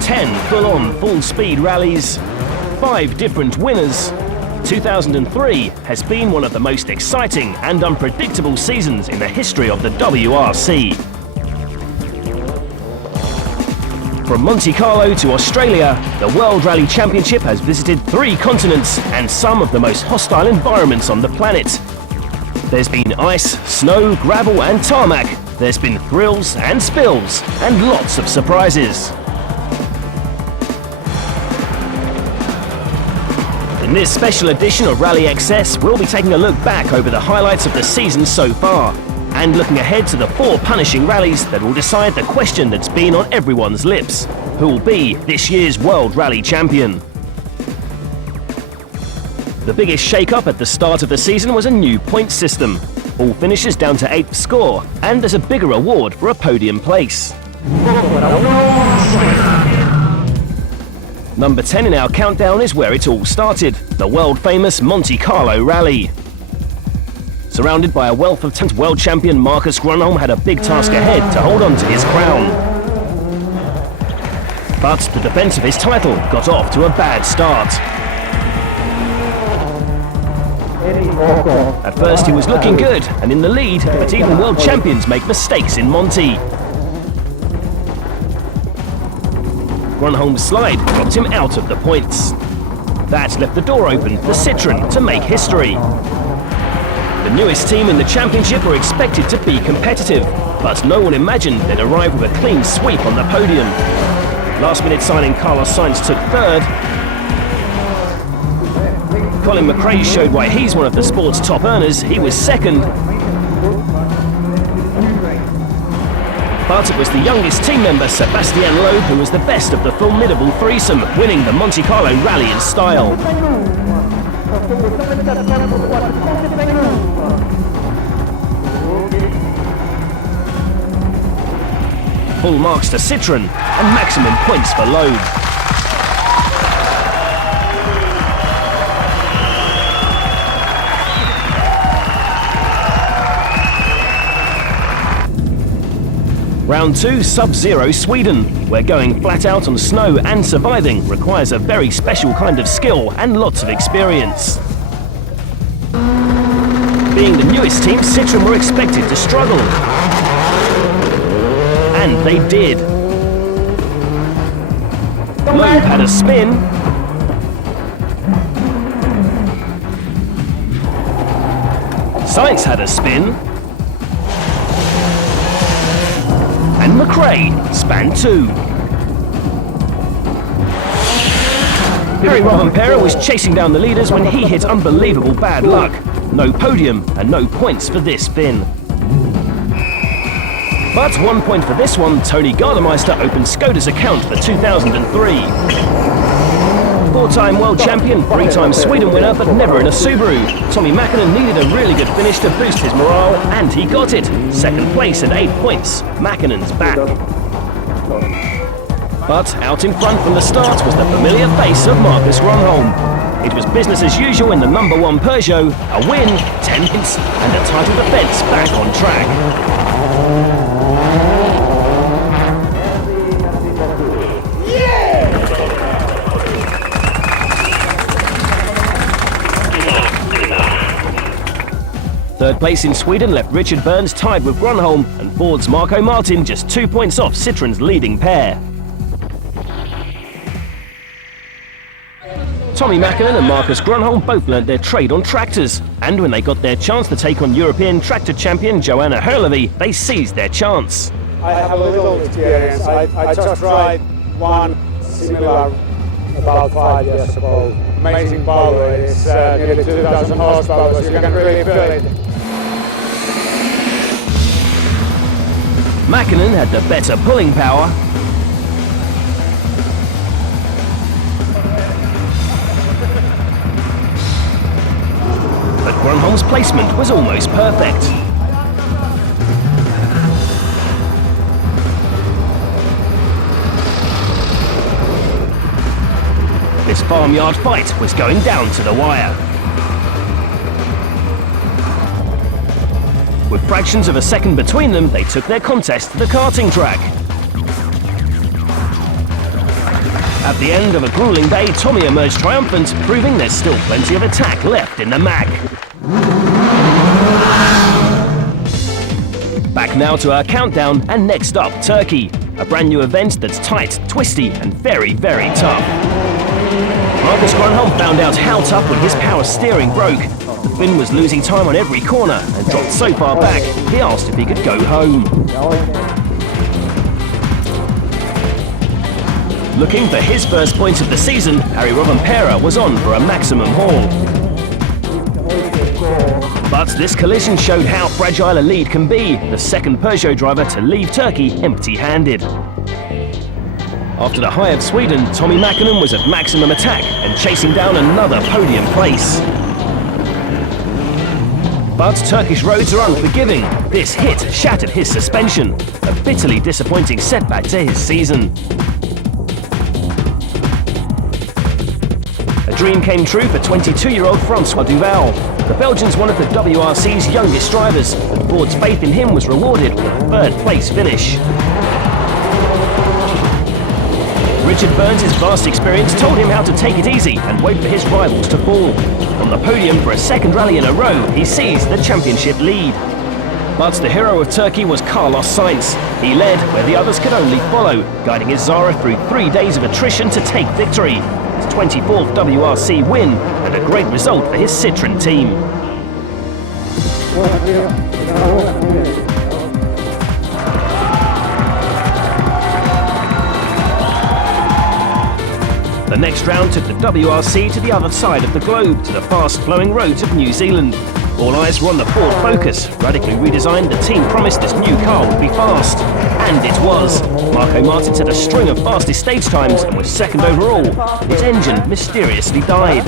10 full-on, full-speed rallies, 5 different winners, 2003 has been one of the most exciting and unpredictable seasons in the history of the WRC. From Monte Carlo to Australia, the World Rally Championship has visited 3 continents and some of the most hostile environments on the planet. There's been ice, snow, gravel and tarmac. There's been thrills and spills and lots of surprises. In this special edition of Rally XS, we'll be taking a look back over the highlights of the season so far and looking ahead to the 4 punishing rallies that will decide the question that's been on everyone's lips: who will be this year's World Rally Champion? The biggest shake-up at the start of the season was a new point system. All finishes down to 8th score, and there's a bigger award for a podium place. Number 10 in our countdown is where it all started, the world-famous Monte Carlo Rally. Surrounded by a wealth of talent, world champion Marcus Grönholm had a big task ahead to hold on to his crown. But the defence of his title got off to a bad start. At first he was looking good and in the lead, but even world champions make mistakes in Monte. Grönholm's slide dropped him out of the points. That left the door open for Citroën to make history. The newest team in the championship were expected to be competitive, but no one imagined they'd arrive with a clean sweep on the podium. Last-minute signing Carlos Sainz took 3rd. Colin McRae showed why he's one of the sport's top earners. He was 2nd. But it was the youngest team member, Sebastian Loeb, who was the best of the formidable threesome, winning the Monte Carlo Rally in style. Full marks to Citroën and maximum points for Loeb. Round 2, Sub-Zero Sweden, where going flat out on snow and surviving requires a very special kind of skill and lots of experience. Being the newest team, Citroën were expected to struggle. And they did. Loeb had a spin. Sainz had a spin. And McRae span 2. Perry Rovanperä was chasing down the leaders when he hit unbelievable bad luck. No podium and no points for this spin. But 1 point for this one. Tony Gardemeister opened Skoda's account for 2003. 4-time world champion, 3-time Sweden winner, but never in a Subaru. Tommi Mäkinen needed a really good finish to boost his morale, and he got it. 2nd place and 8 points. Mäkinen's back. But out in front from the start was the familiar face of Marcus Grönholm. It was business as usual in the number 1 Peugeot, a win, 10 points, and a title defence back on track. Third place in Sweden left Richard Burns tied with Grönholm, and Ford's Marco Martin just 2 points off Citroën's leading pair. Tommi Mäkinen and Marcus Grönholm both learnt their trade on tractors, and when they got their chance to take on European tractor champion Joanna Hurlevy, they seized their chance. I have a little experience. I just tried one similar about 5 years ago. Amazing power. It's nearly 2,000 horsepower, so you can really feel it. Mäkinen had the better pulling power. But Grönholm's placement was almost perfect. This farmyard fight was going down to the wire. With fractions of a second between them, they took their contest to the karting track. At the end of a grueling day, Tommy emerged triumphant, proving there's still plenty of attack left in the Mac. Back now to our countdown, and next up, Turkey. A brand new event that's tight, twisty, and very, very tough. Marcus Grönholm found out how tough when his power steering broke. The Finn was losing time on every corner and dropped so far back, he asked if he could go home. Looking for his first points of the season, Harry Rovanperä was on for a maximum haul. But this collision showed how fragile a lead can be, the second Peugeot driver to leave Turkey empty-handed. After the high of Sweden, Tommy Mäkinen was at maximum attack and chasing down another podium place. But Turkish roads are unforgiving. This hit shattered his suspension, a bitterly disappointing setback to his season. A dream came true for 22-year-old Francois Duval. The Belgian's one of the WRC's youngest drivers, but Ford's faith in him was rewarded with a third-place finish. Richard Burns' vast experience told him how to take it easy and wait for his rivals to fall. On the podium for a second rally in a row, he seized the championship lead. But the hero of Turkey was Carlos Sainz. He led where the others could only follow, guiding his Zara through 3 days of attrition to take victory. His 24th WRC win, and a great result for his Citroën team. The next round took the WRC to the other side of the globe, to the fast-flowing roads of New Zealand. All eyes were on the Ford Focus. Radically redesigned, the team promised this new car would be fast. And it was. Marco Martin set a string of fastest stage times and was second overall. His engine mysteriously died.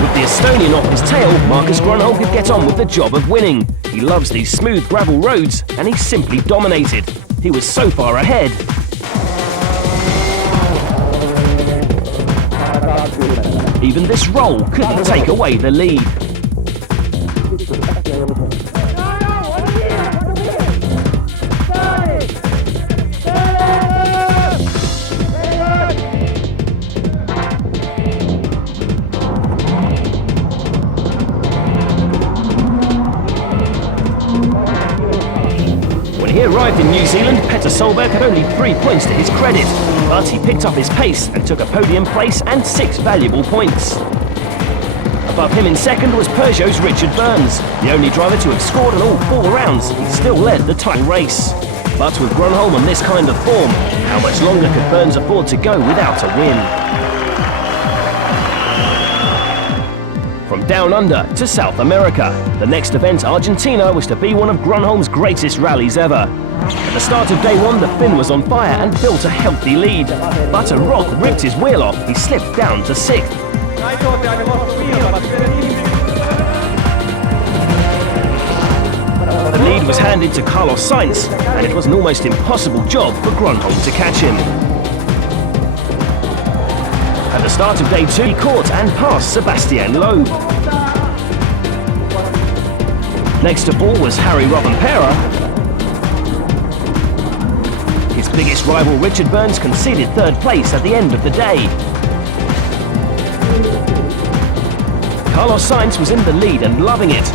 With the Estonian off his tail, Marcus Grönholm could get on with the job of winning. He loves these smooth gravel roads, and he simply dominated. He was so far ahead. Even this roll couldn't take away the lead. When he arrived in New Zealand, Petter Solberg had only 3 points to his credit, but he picked up his pace and took a podium place and 6 valuable points. Above him in second was Peugeot's Richard Burns, the only driver to have scored on all 4 rounds. He still led the title race. But with Grönholm on this kind of form, how much longer could Burns afford to go without a win? From down under to South America, the next event, Argentina, was to be one of Grönholm's greatest rallies ever. At the start of day 1, the Finn was on fire and built a healthy lead. But a rock ripped his wheel off. He slipped down to 6th. The lead was handed to Carlos Sainz, and it was an almost impossible job for Grönholm to catch him. At the start of day 2, he caught and passed Sebastian Loeb. Next of all was Harry Rovanperä. His biggest rival Richard Burns conceded 3rd place at the end of the day. Carlos Sainz was in the lead and loving it.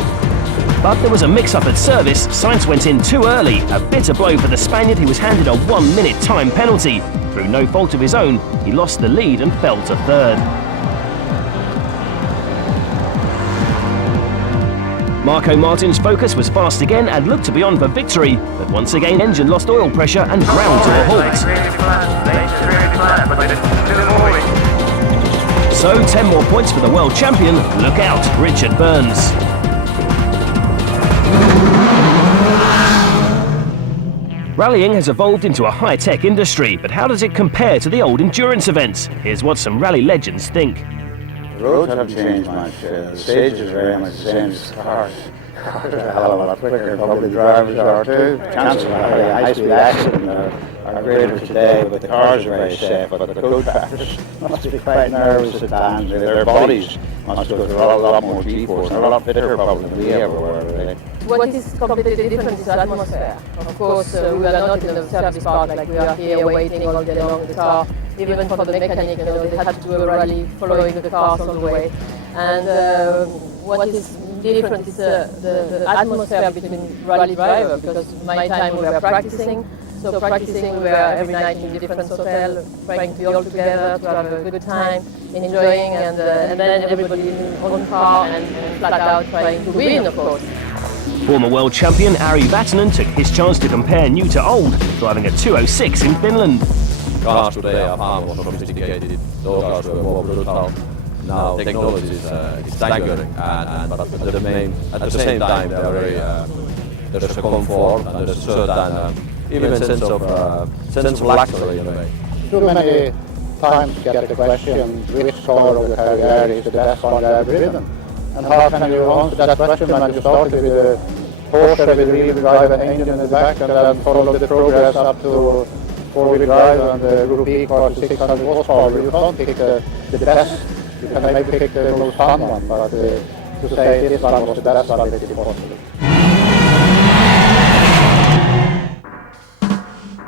But there was a mix-up at service. Sainz went in too early. A bitter blow for the Spaniard. He was handed a 1-minute time penalty. Through no fault of his own, he lost the lead and fell to 3rd. Marco Martin's Focus was fast again and looked to be on for victory, but once again engine lost oil pressure and ground to a halt. So 10 more points for the world champion. Look out, Richard Burns. Rallying has evolved into a high-tech industry, but how does it compare to the old endurance events? Here's what some rally legends think. The roads haven't changed much. The stage is very much the same as cars. Cars are a hell of a lot quicker, probably drivers are too. Chances of a high-speed accident are greater today, but the cars are very safe. But the co-drivers must be quite nervous at times. Their bodies must go through a lot more G-force. They're a lot fitter probably than we ever were today. what is completely different is the atmosphere. Of course, we are not in the service park like we are here waiting all day long in the car. Even for the mechanic, they had to do a rally following the cars on the way. And what is different is the atmosphere between rally drivers, because my time we were practicing. So practicing, we are every night in different hotels, trying to be all together, to have a good time, enjoying, and then everybody in their own car and flat out trying to win, of course. Former world champion Ari Vatanen took his chance to compare new to old, driving a 206 in Finland. Cars today are far more sophisticated, those cars were more brutal. Now technology is staggering, but at the same time they are very, there's a comfort and there's a certain even sense of luxury in a way. Too many times get the question which car of the career is the best one you have driven. And how can you answer that question when you started with a Porsche with rear drive and engine in the back and then follow the progress up to four-wheel drive and the Group E car to 600 horsepower? You can't pick the best. You can maybe pick the most fun one, but to say this one was the best one is impossible.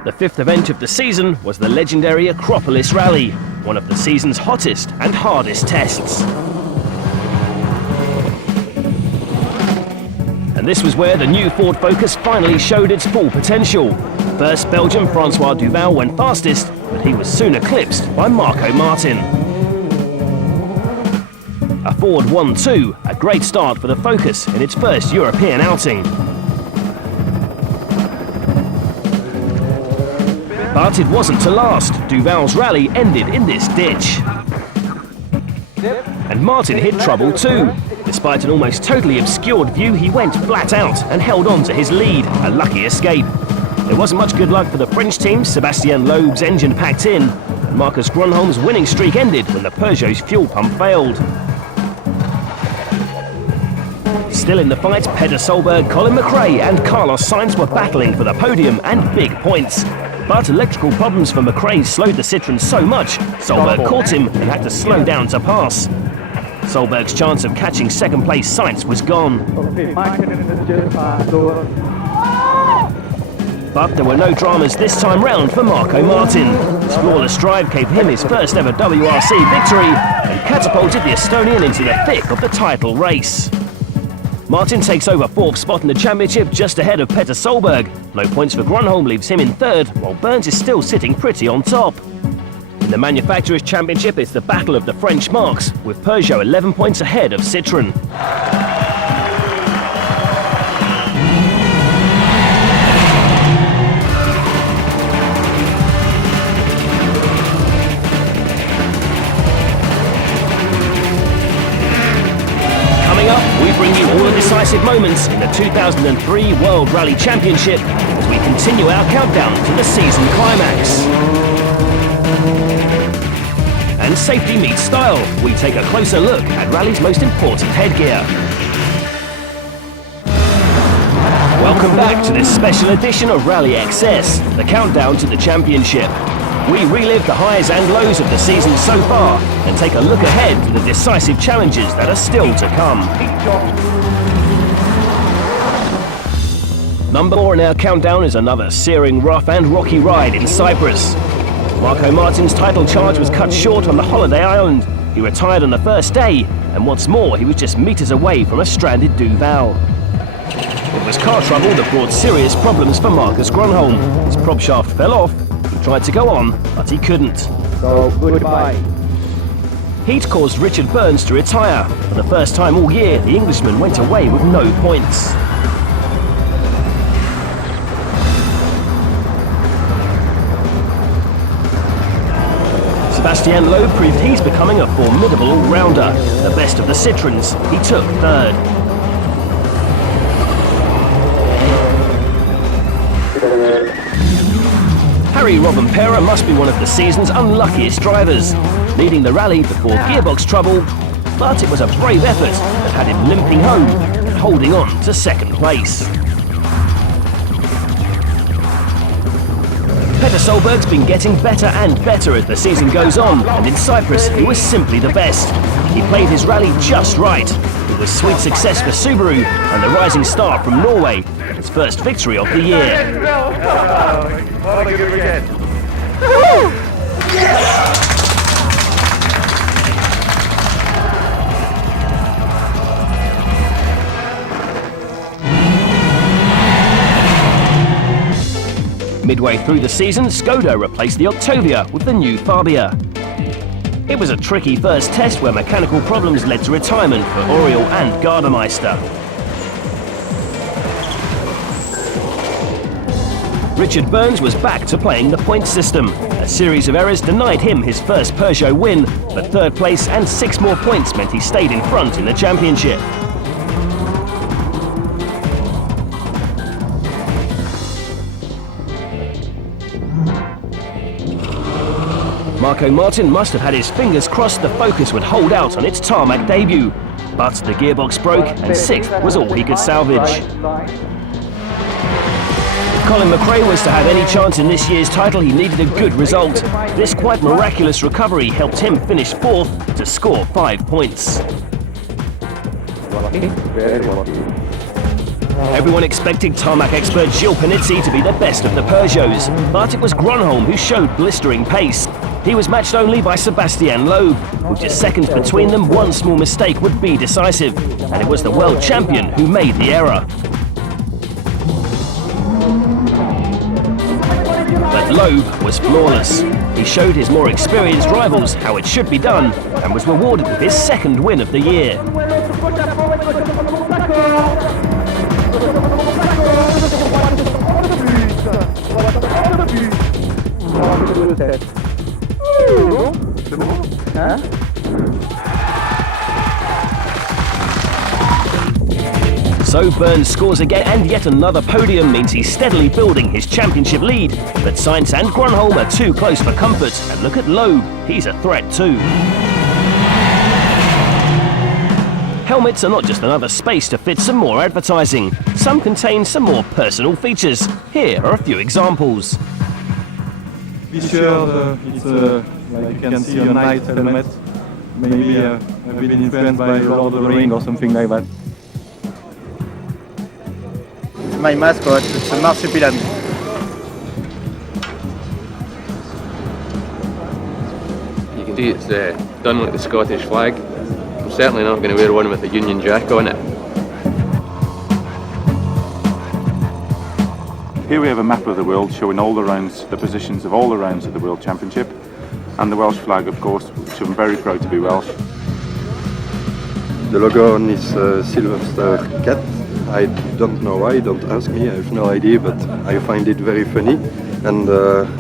The fifth event of the season was the legendary Acropolis Rally, one of the season's hottest and hardest tests. And this was where the new Ford Focus finally showed its full potential. First, Belgian Francois Duval went fastest, but he was soon eclipsed by Marco Martin. A Ford 1-2, a great start for the Focus in its first European outing. But it wasn't to last. Duval's rally ended in this ditch. And Martin hit trouble too. Despite an almost totally obscured view, he went flat out and held on to his lead, a lucky escape. There wasn't much good luck for the French team. Sébastien Loeb's engine packed in, and Marcus Grönholm's winning streak ended when the Peugeot's fuel pump failed. Still in the fight, Peter Solberg, Colin McRae and Carlos Sainz were battling for the podium and big points. But electrical problems for McRae slowed the Citroën so much, Solberg caught him and had to slow down to pass. Solberg's chance of catching second place Sainz was gone. But there were no dramas this time round for Marco Martin. His flawless drive gave him his first ever WRC victory and catapulted the Estonian into the thick of the title race. Martin takes over fourth spot in the championship just ahead of Peter Solberg. No points for Grönholm leaves him in third, while Burns is still sitting pretty on top. In the Manufacturers' Championship, it's the battle of the French marques, with Peugeot 11 points ahead of Citroën. Coming up, we bring you all the decisive moments in the 2003 World Rally Championship as we continue our countdown to the season climax. And safety meets style. We take a closer look at rally's most important headgear. Welcome back to this special edition of Rally XS, the countdown to the championship. We relive the highs and lows of the season so far and take a look ahead to the decisive challenges that are still to come. Number 4 in our countdown is another searing, rough and rocky ride in Cyprus. Marco Martin's title charge was cut short on the holiday island. He retired on the first day, and what's more, he was just meters away from a stranded Duval. It was car trouble that brought serious problems for Marcus Grönholm. His prop shaft fell off. He tried to go on, but he couldn't. So goodbye. Heat caused Richard Burns to retire. For the first time all year, the Englishman went away with no points. Sébastien Loeb proved he's becoming a formidable all-rounder. The best of the Citroëns, he took third. Harry Robben-Pera must be one of the season's unluckiest drivers, leading the rally before gearbox trouble, but it was a brave effort that had him limping home and holding on to second place. Peter Solberg's been getting better and better as the season goes on, and in Cyprus he was simply the best. He played his rally just right. He was sweet success for Subaru and the rising star from Norway, his first victory of the year. What a good weekend. Midway through the season, Skoda replaced the Octavia with the new Fabia. It was a tricky first test where mechanical problems led to retirement for Oriol and Gardemeister. Richard Burns was back to playing the points system. A series of errors denied him his first Peugeot win, but third place and 6 more points meant he stayed in front in the championship. Marco Martin must have had his fingers crossed the Focus would hold out on its tarmac debut, but the gearbox broke and 6th was all he could salvage. If Colin McRae was to have any chance in this year's title, he needed a good result. This quite miraculous recovery helped him finish 4th to score 5 points. Everyone expected tarmac expert Gilles Panizzi to be the best of the Peugeots, but it was Gronholm who showed blistering pace. He was matched only by Sebastian Loeb. With just seconds between them, one small mistake would be decisive, and it was the world champion who made the error. But Loeb was flawless. He showed his more experienced rivals how it should be done, and was rewarded with his 2nd win of the year. So Burns scores again, and yet another podium means he's steadily building his championship lead. But Sainz and Gronholm are too close for comfort, and look at Loeb, he's a threat too. Helmets are not just another space to fit some more advertising. Some contain some more personal features. Here are a few examples. This shirt, it's like you can see a night helmet. Maybe I've been influenced by Lord of the Rings or something like that. My mascot, it's a marsupial. You can see it's done like the Scottish flag. I'm certainly not going to wear one with a Union Jack on it. Here we have a map of the world showing all the rounds, the positions of all the rounds of the World Championship, and the Welsh flag, of course, which I'm very proud to be Welsh. The logo on this silver star cat, I don't know why, don't ask me, I have no idea, but I find it very funny, and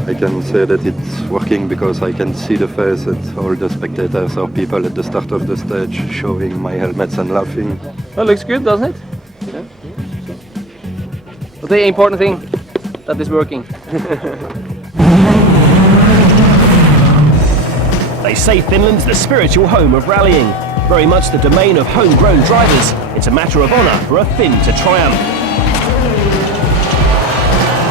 I can say that it's working because I can see the face at all the spectators or people at the start of the stage showing my helmets and laughing. That looks good, doesn't it? Yeah. But the important thing, that is working. They say Finland's the spiritual home of rallying. Very much the domain of homegrown drivers. It's a matter of honour for a Finn to triumph.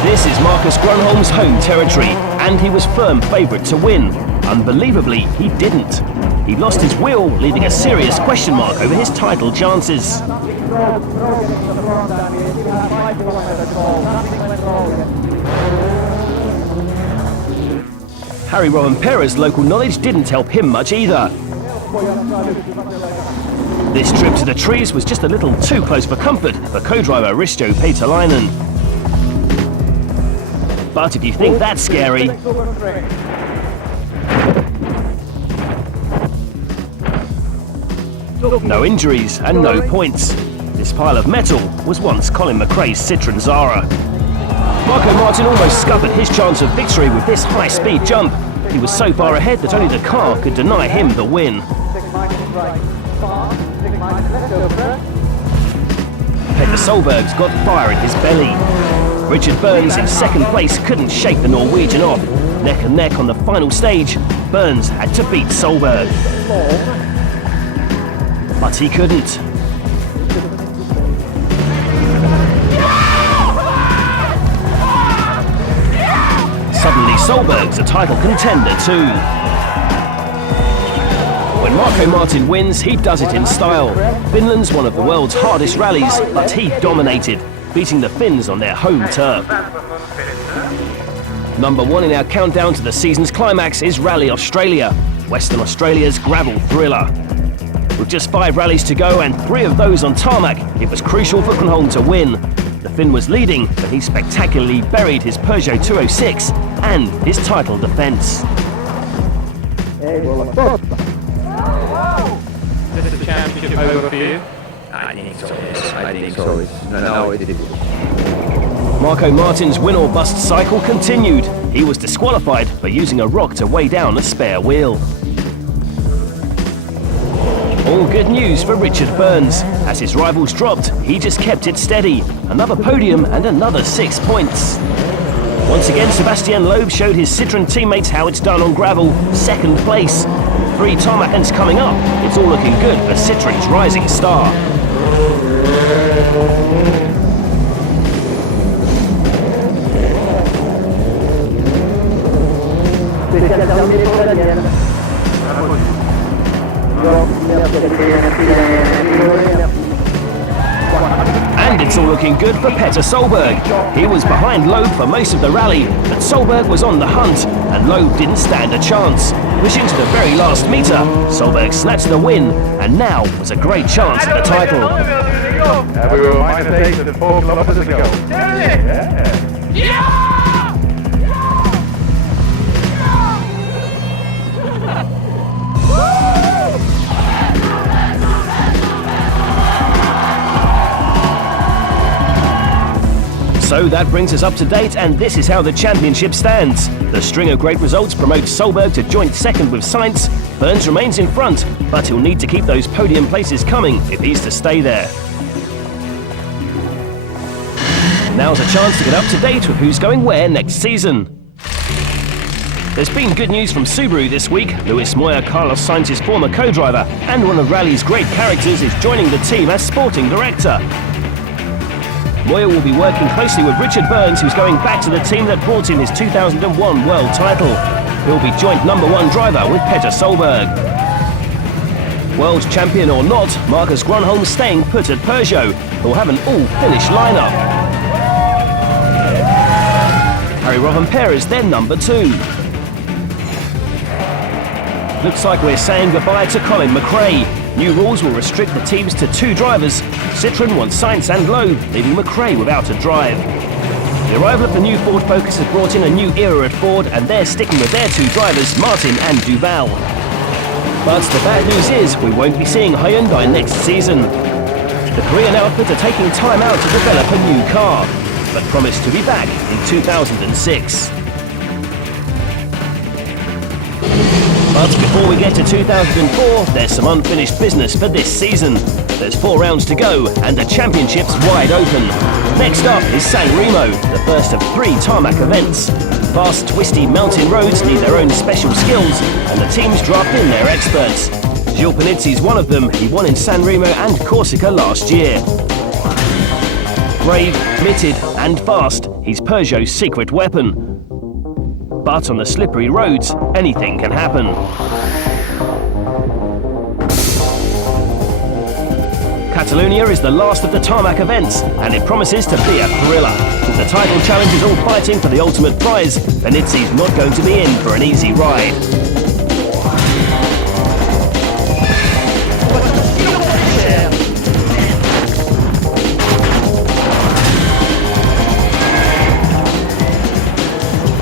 This is Marcus Gronholm's home territory, and he was firm favourite to win. Unbelievably, he didn't. He lost his wheel, leaving a serious question mark over his title chances. Harry Rovanpera's local knowledge didn't help him much either. This trip to the trees was just a little too close for comfort for co-driver Risto Peterlainen. But if you think that's scary, no injuries and no points. This pile of metal was once Colin McRae's Citroën Zara. Marco Martin almost scuppered his chance of victory with this high-speed jump. He was so far ahead that only the car could deny him the win. Petter Solberg's got fire in his belly. Richard Burns in 2nd place couldn't shake the Norwegian off. Neck and neck on the final stage, Burns had to beat Solberg. But he couldn't. Suddenly Solberg's a title contender too. When Marco Martin wins, he does it in style. Finland's one of the world's hardest rallies, but he dominated, beating the Finns on their home turf. Number 1 in our countdown to the season's climax is Rally Australia, Western Australia's gravel thriller. With just 5 rallies to go and 3 of those on tarmac, it was crucial for Gronholm to win. The Finn was leading, but he spectacularly buried his Peugeot 206 and his title defence. This is the championship over for you? I think so, yes. I think so. No, it didn't. Marco Martin's win or bust cycle continued. He was disqualified for using a rock to weigh down a spare wheel. All good news for Richard Burns. As his rivals dropped, he just kept it steady. Another podium and another 6 points. Once again, Sebastian Loeb showed his Citroën teammates how it's done on gravel. 2nd place. 3 tarmac ends coming up. It's all looking good for Citroën's rising star. And it's all looking good for Petter Solberg. He was behind Loeb for most of the rally, but Solberg was on the hunt, and Loeb didn't stand a chance. Pushing to the very last metre, Solberg snatched the win, and now was a great chance at the title. We will find a taste of 4 kilometres to go. Yeah! So that brings us up to date, and this is how the championship stands. The string of great results promotes Solberg to joint 2nd with Sainz. Burns remains in front, but he'll need to keep those podium places coming if he's to stay there. Now's a chance to get up to date with who's going where next season. There's been good news from Subaru this week. Luis Moya, Carlos Sainz's former co-driver and one of Rally's great characters, is joining the team as sporting director. Moya will be working closely with Richard Burns, who's going back to the team that brought him his 2001 world title. He'll be joint number 1 driver with Petter Solberg. World champion or not, Marcus Gronholm staying put at Peugeot, who'll have an all-Finnish lineup. Harry Rovanperä is their number 2. Looks like we're saying goodbye to Colin McRae. New rules will restrict the teams to 2 drivers. Citroën wants Sainz and Loeb, leaving McRae without a drive. The arrival of the new Ford Focus has brought in a new era at Ford, and they're sticking with their 2 drivers, Martin and Duval. But the bad news is we won't be seeing Hyundai next season. The Korean outfit are taking time out to develop a new car, but promise to be back in 2006. But before we get to 2004, there's some unfinished business for this season. There's 4 rounds to go, and the championship's wide open. Next up is San Remo, the first of 3 tarmac events. Fast, twisty mountain roads need their own special skills, and the teams draft in their experts. Gilles Panizzi's one of them. He won in San Remo and Corsica last year. Brave, committed, and fast, he's Peugeot's secret weapon. But on the slippery roads, anything can happen. Catalonia is the last of the tarmac events, and it promises to be a thriller. The title challenge is all fighting for the ultimate prize, and Panizzi's not going to be in for an easy ride.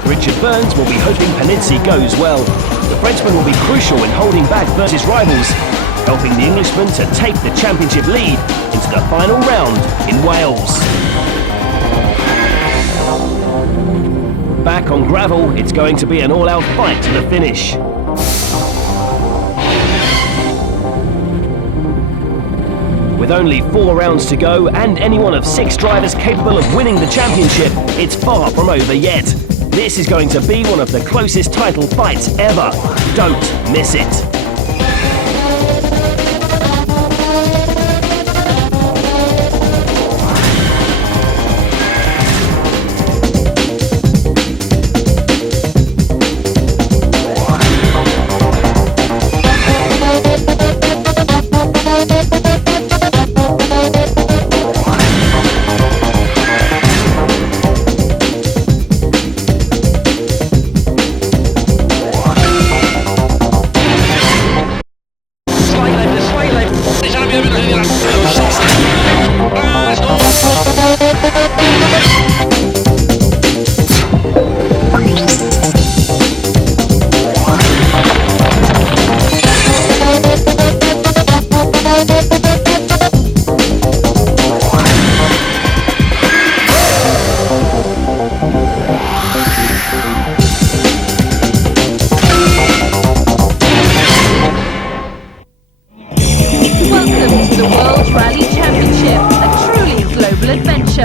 Richard Burns will be hoping Panizzi goes well. The Frenchman will be crucial in holding back Burns' rivals, helping the Englishman to take the championship lead into the final round in Wales. Back on gravel, it's going to be an all-out fight to the finish. With only 4 rounds to go and any one of 6 drivers capable of winning the championship, it's far from over yet. This is going to be one of the closest title fights ever. Don't miss it.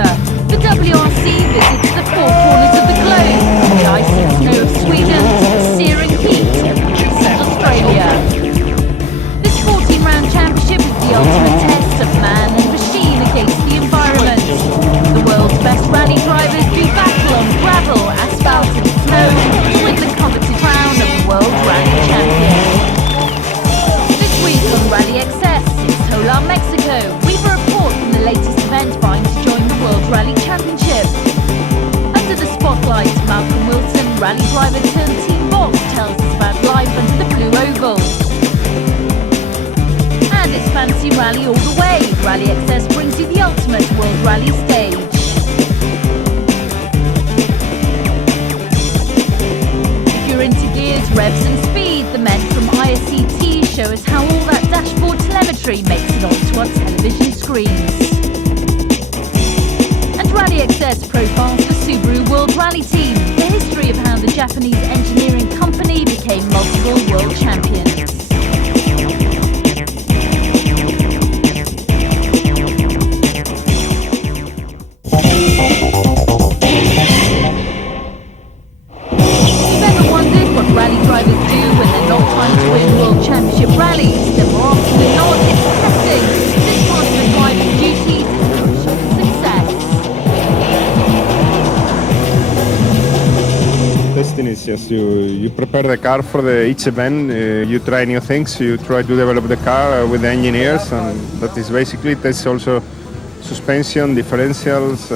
Australia. The WRC visits the four corners of the globe, from the ice and snow of Sweden to the searing heat of Eastern Australia. This 14-round championship is the ultimate test of man and machine against the environment. The world's best rally drivers do battle on gravel, asphalt and snow to win the coveted crown of World Rally Champion. This week on Rally Access, it's Hola Mexico. We've a report from the latest event vying to join the World Rally Championship. Under the spotlight, Malcolm Wilson, rally driver turned team boss, tells us about life under the blue oval. And it's fancy rally all the way. Rally Access brings you the ultimate World Rally stage. If you're into gears, revs and speed, the men from ISCT show us how all that dashboard telemetry makes it onto our television screens. And Rally Access profiles the Subaru World Rally Team, the history of how the Japanese engineering company became multiple world champions. Rally drivers do when they're not trying to win World Championship rallies, then more often than not it's testing. This part of the driver's duties is crucial to success. Testing is just you prepare the car for each event, you try new things, you try to develop the car with the engineers, and that is basically tests also suspension, differentials,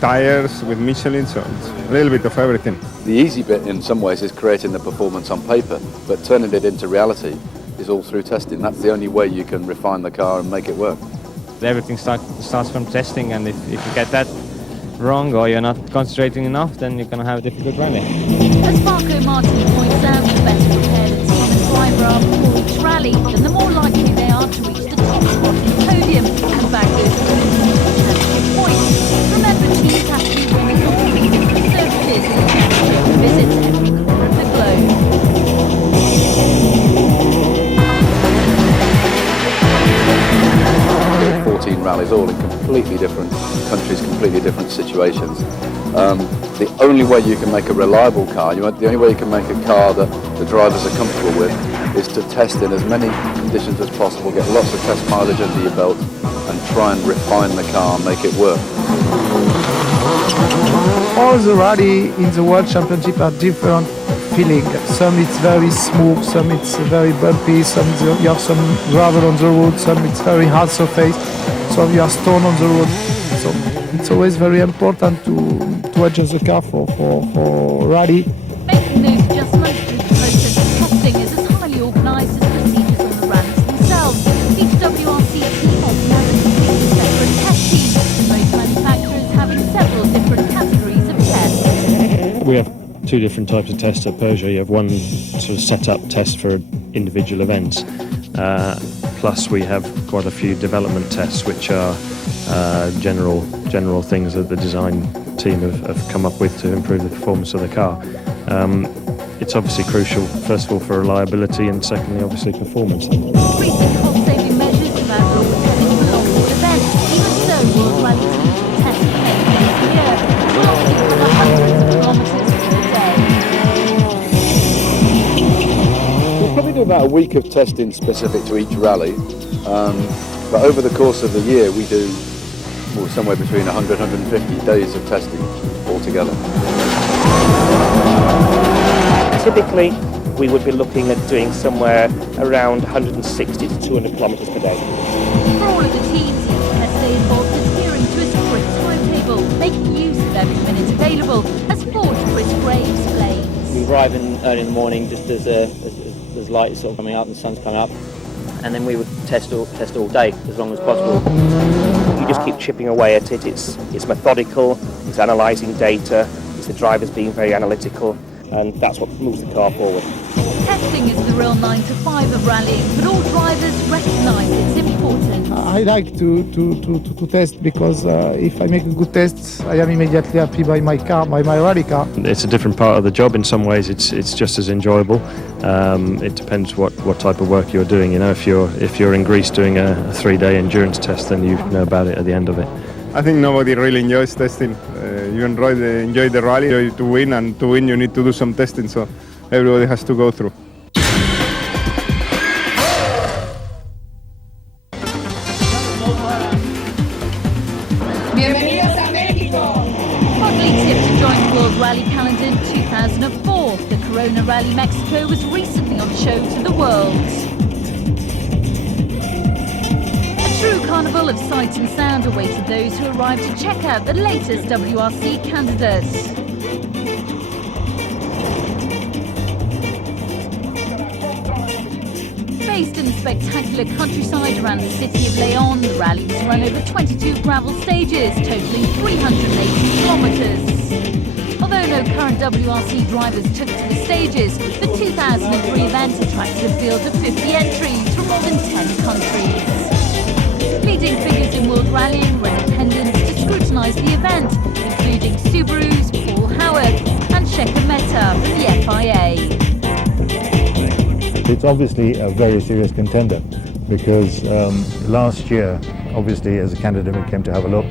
tires with Michelin, so it's a little bit of everything. The easy bit in some ways is creating the performance on paper, but turning it into reality is all through testing. That's the only way you can refine the car and make it work. Everything starts from testing, and if you get that wrong or you're not concentrating enough, then you're going to have a difficult rally. As Marco Martin points out, the better prepared a team and driver are before each rally, then the more likely they are to reach the top spot in the podium and bag those championship points. Remember, teams have to be winning on three different surfaces in the championship and visit every corner of the globe. 14 rallies, all in completely different countries, completely different situations. The only way you can make a reliable car, the only way you can make a car that the drivers are comfortable with, is to test in as many conditions as possible, get lots of test mileage under your belt, and try and refine the car and make it work. All the rally in the World Championship are different feeling. Some it's very smooth, some it's very bumpy, some you have some gravel on the road, some it's very hard surface, some you are stone on the road. So it's always very important to adjust the car for rally. Making those adjustments through the process of testing is as highly organised as procedures on the rallies themselves. Each WRC team often has a completely separate test team, with most manufacturers having several different categories of tests. We have two different types of tests at Peugeot. You have one sort of set-up test for individual events, plus we have quite a few development tests, which are general things that the design team have come up with to improve the performance of the car. It's obviously crucial, first of all, for reliability, and secondly, obviously, performance. Recent cost-saving measures have outlawed the tonnage for long-haul events. Even so, World Rally teams will test many days a year, will often cover hundreds of kilometres per day. We'll probably do about a week of testing specific to each rally, but over the course of the year we do somewhere between 100 and 150 days of testing altogether. Typically, we would be looking at doing somewhere around 160 to 200 kilometres per day. For all of the teams, each test day involves adhering to a strict timetable, making use of every minute available, as Ford Chris Gray explains. We arrive early in the morning just as light sort of coming up and the sun's coming up, and then we would test all day as long as possible. You just keep chipping away at it. It's methodical, it's analysing data, it's the drivers being very analytical, and that's what moves the car forward. Testing is the real 9 to 5 of rallying, but all drivers recognise its importance. I like to test because if I make a good test, I am immediately happy by my car, by my rally car. It's a different part of the job. In some ways, it's just as enjoyable. It depends what type of work you're doing. You know, if you're in Greece doing a 3-day endurance test, then you know about it at the end of it. I think nobody really enjoys testing. You enjoy the rally, enjoy to win, and to win you need to do some testing, so everybody has to go through. Bienvenidos a México! Oddly tipped to join the World Rally calendar in 2004, the Corona Rally Mexico was recently on show to the world. A true carnival of sight and sound awaited those who arrived to check out the latest WRC candidates. Based in the spectacular countryside around the city of Leon, the rally was run over 22 gravel stages, totaling 380 kilometres. Although no current WRC drivers took to the stages, the 2003 event attracted a field of 50 entries from more than 10 countries. Leading figures in world rallying were in attendance to scrutinise the event, including Subaru's Paul Howard and Shekhar Mehta from the FIA. It's obviously a very serious contender because last year, obviously as a candidate we came to have a look,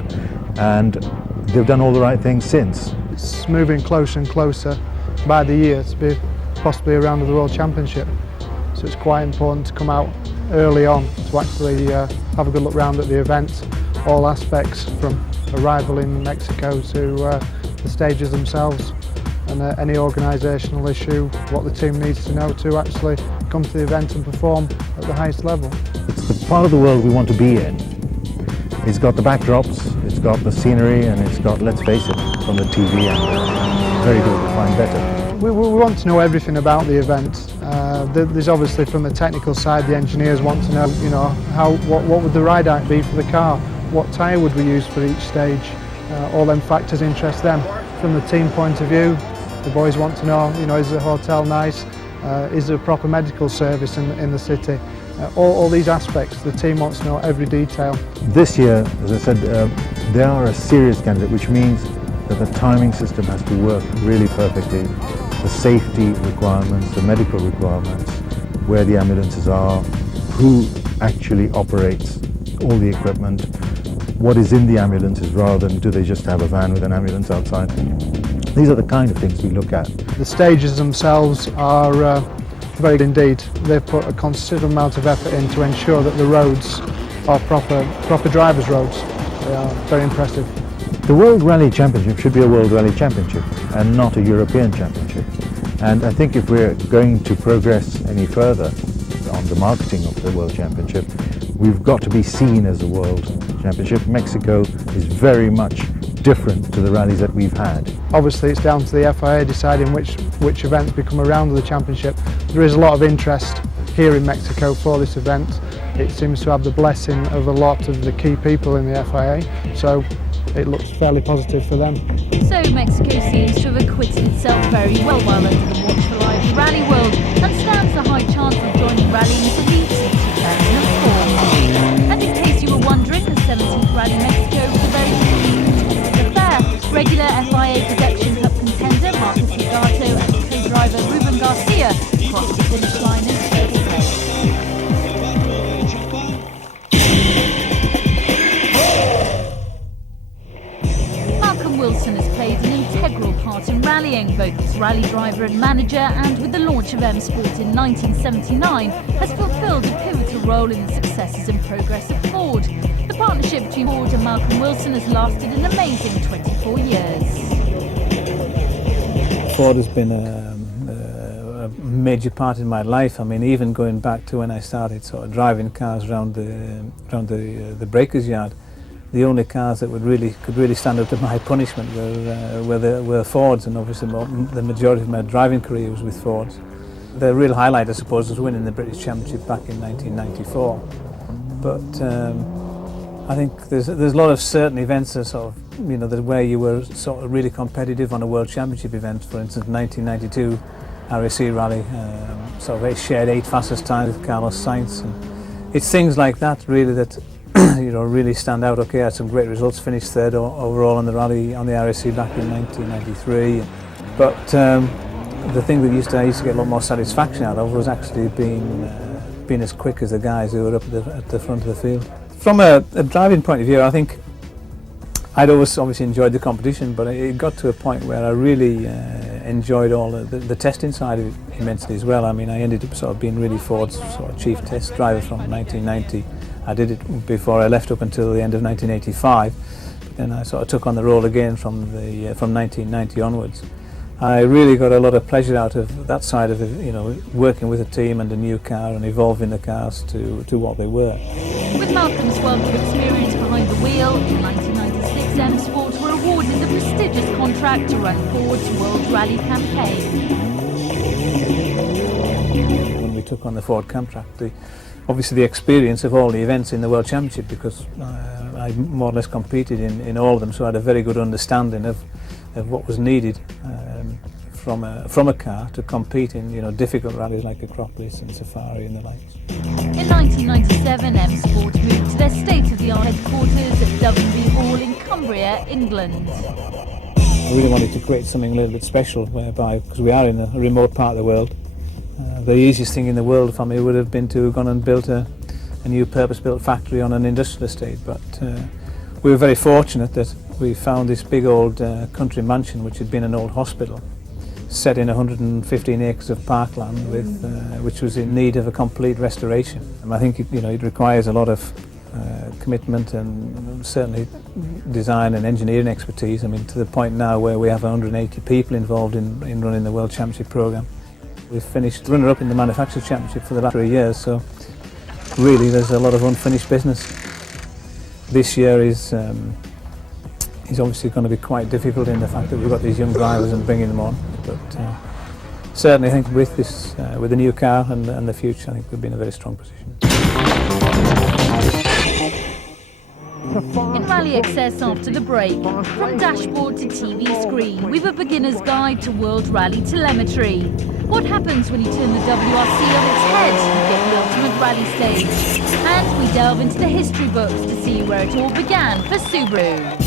and they've done all the right things since. It's moving closer and closer by the year to be possibly around the World Championship. So it's quite important to come out early on to actually have a good look round at the event, all aspects from arrival in Mexico to the stages themselves, and any organisational issue, what the team needs to know to actually come to the event and perform at the highest level. It's the part of the world we want to be in. It's got the backdrops, it's got the scenery, and it's got, let's face it, from the TV and very good to find better. We want to know everything about the event. There's obviously from the technical side, the engineers want to know, what would the ride out be for the car? What tyre would we use for each stage? All them factors interest them. From the team point of view, the boys want to know, is the hotel nice? Is there a proper medical service in the city? All these aspects, the team wants to know every detail. This year, as I said, they are a serious candidate, which means that the timing system has to work really perfectly. The safety requirements, the medical requirements, where the ambulances are, who actually operates all the equipment, what is in the ambulances rather than do they just have a van with an ambulance outside. These are the kind of things we look at. The stages themselves are very good indeed. They've put a considerable amount of effort in to ensure that the roads are proper drivers' roads. They are very impressive. The World Rally Championship should be a World Rally Championship and not a European Championship. And I think if we're going to progress any further on the marketing of the World Championship, we've got to be seen as a World Championship. Mexico is very much different to the rallies that we've had. Obviously it's down to the FIA deciding which events become a round of the championship. There is a lot of interest here in Mexico for this event. It seems to have the blessing of a lot of the key people in the FIA, so it looks fairly positive for them. So Mexico seems to have acquitted itself very well while under the watchful eye of the rally world and stands a high chance of joining rallying's elite in 2004. And in case you were wondering, the 17th Rally Mexico was a very competitive affair. Regular FIA Production Cup contender Marcus Legato and co-driver Ruben Garcia crossed the finish line in third place. Wilson has played an integral part in rallying, both as rally driver and manager, and with the launch of M Sport in 1979, has fulfilled a pivotal role in the successes and progress of Ford. The partnership between Ford and Malcolm Wilson has lasted an amazing 24 years. Ford has been a major part in my life. I mean, even going back to when I started sort of driving cars around the breakers yard, the only cars that could really stand up to my punishment were Fords, and obviously the majority of my driving career was with Fords. The real highlight, I suppose, was winning the British Championship back in 1994. But I think there's a lot of certain events that sort of, where you were sort of really competitive on a World Championship event. For instance, 1992 RAC Rally, sort of shared 8 fastest times with Carlos Sainz, and it's things like that really that really stand out. Okay, I had some great results, finished third overall on the rally on the RAC back in 1993. But the thing that I used to get a lot more satisfaction out of was actually being as quick as the guys who were up at the front of the field. From a driving point of view, I think I'd always obviously enjoyed the competition, but it got to a point where I really enjoyed all the testing side of it immensely as well. I mean, I ended up sort of being really Ford's sort of chief test driver from 1990. I did it before I left up until the end of 1985. But then I sort of took on the role again from 1990 onwards. I really got a lot of pleasure out of that side of it, you know, working with a team and a new car and evolving the cars to what they were. With Malcolm's wealth of experience behind the wheel, in 1996 M Sport were awarded the prestigious contract to run Ford's World Rally campaign. When we took on the Ford contract, obviously the experience of all the events in the World Championship, because I more or less competed in all of them, so I had a very good understanding of what was needed from a car to compete in, you know, difficult rallies like Acropolis and Safari and the likes. In 1997, M Sport moved to their state-of-the-art headquarters at Dovenby Hall in Cumbria, England. I really wanted to create something a little bit special, whereby, because we are in a remote part of the world, the easiest thing in the world for me would have been to have gone and built a new purpose-built factory on an industrial estate, but we were very fortunate that we found this big old country mansion, which had been an old hospital, set in 115 acres of parkland, which was in need of a complete restoration. And I think it requires a lot of commitment and certainly design and engineering expertise. I mean, to the point now where we have 180 people involved in running the World Championship program. We've finished runner-up in the Manufacturers' Championship for the last 3 years, so really there's a lot of unfinished business. This year is obviously going to be quite difficult in the fact that we've got these young drivers and bringing them on, but certainly I think with this, with the new car and the future, I think we'll be in a very strong position. In Rally Excess after the break, from dashboard to TV screen, we've a beginner's guide to World Rally telemetry. What happens when you turn the WRC on its head and get the ultimate rally stage? And we delve into the history books to see where it all began for Subaru.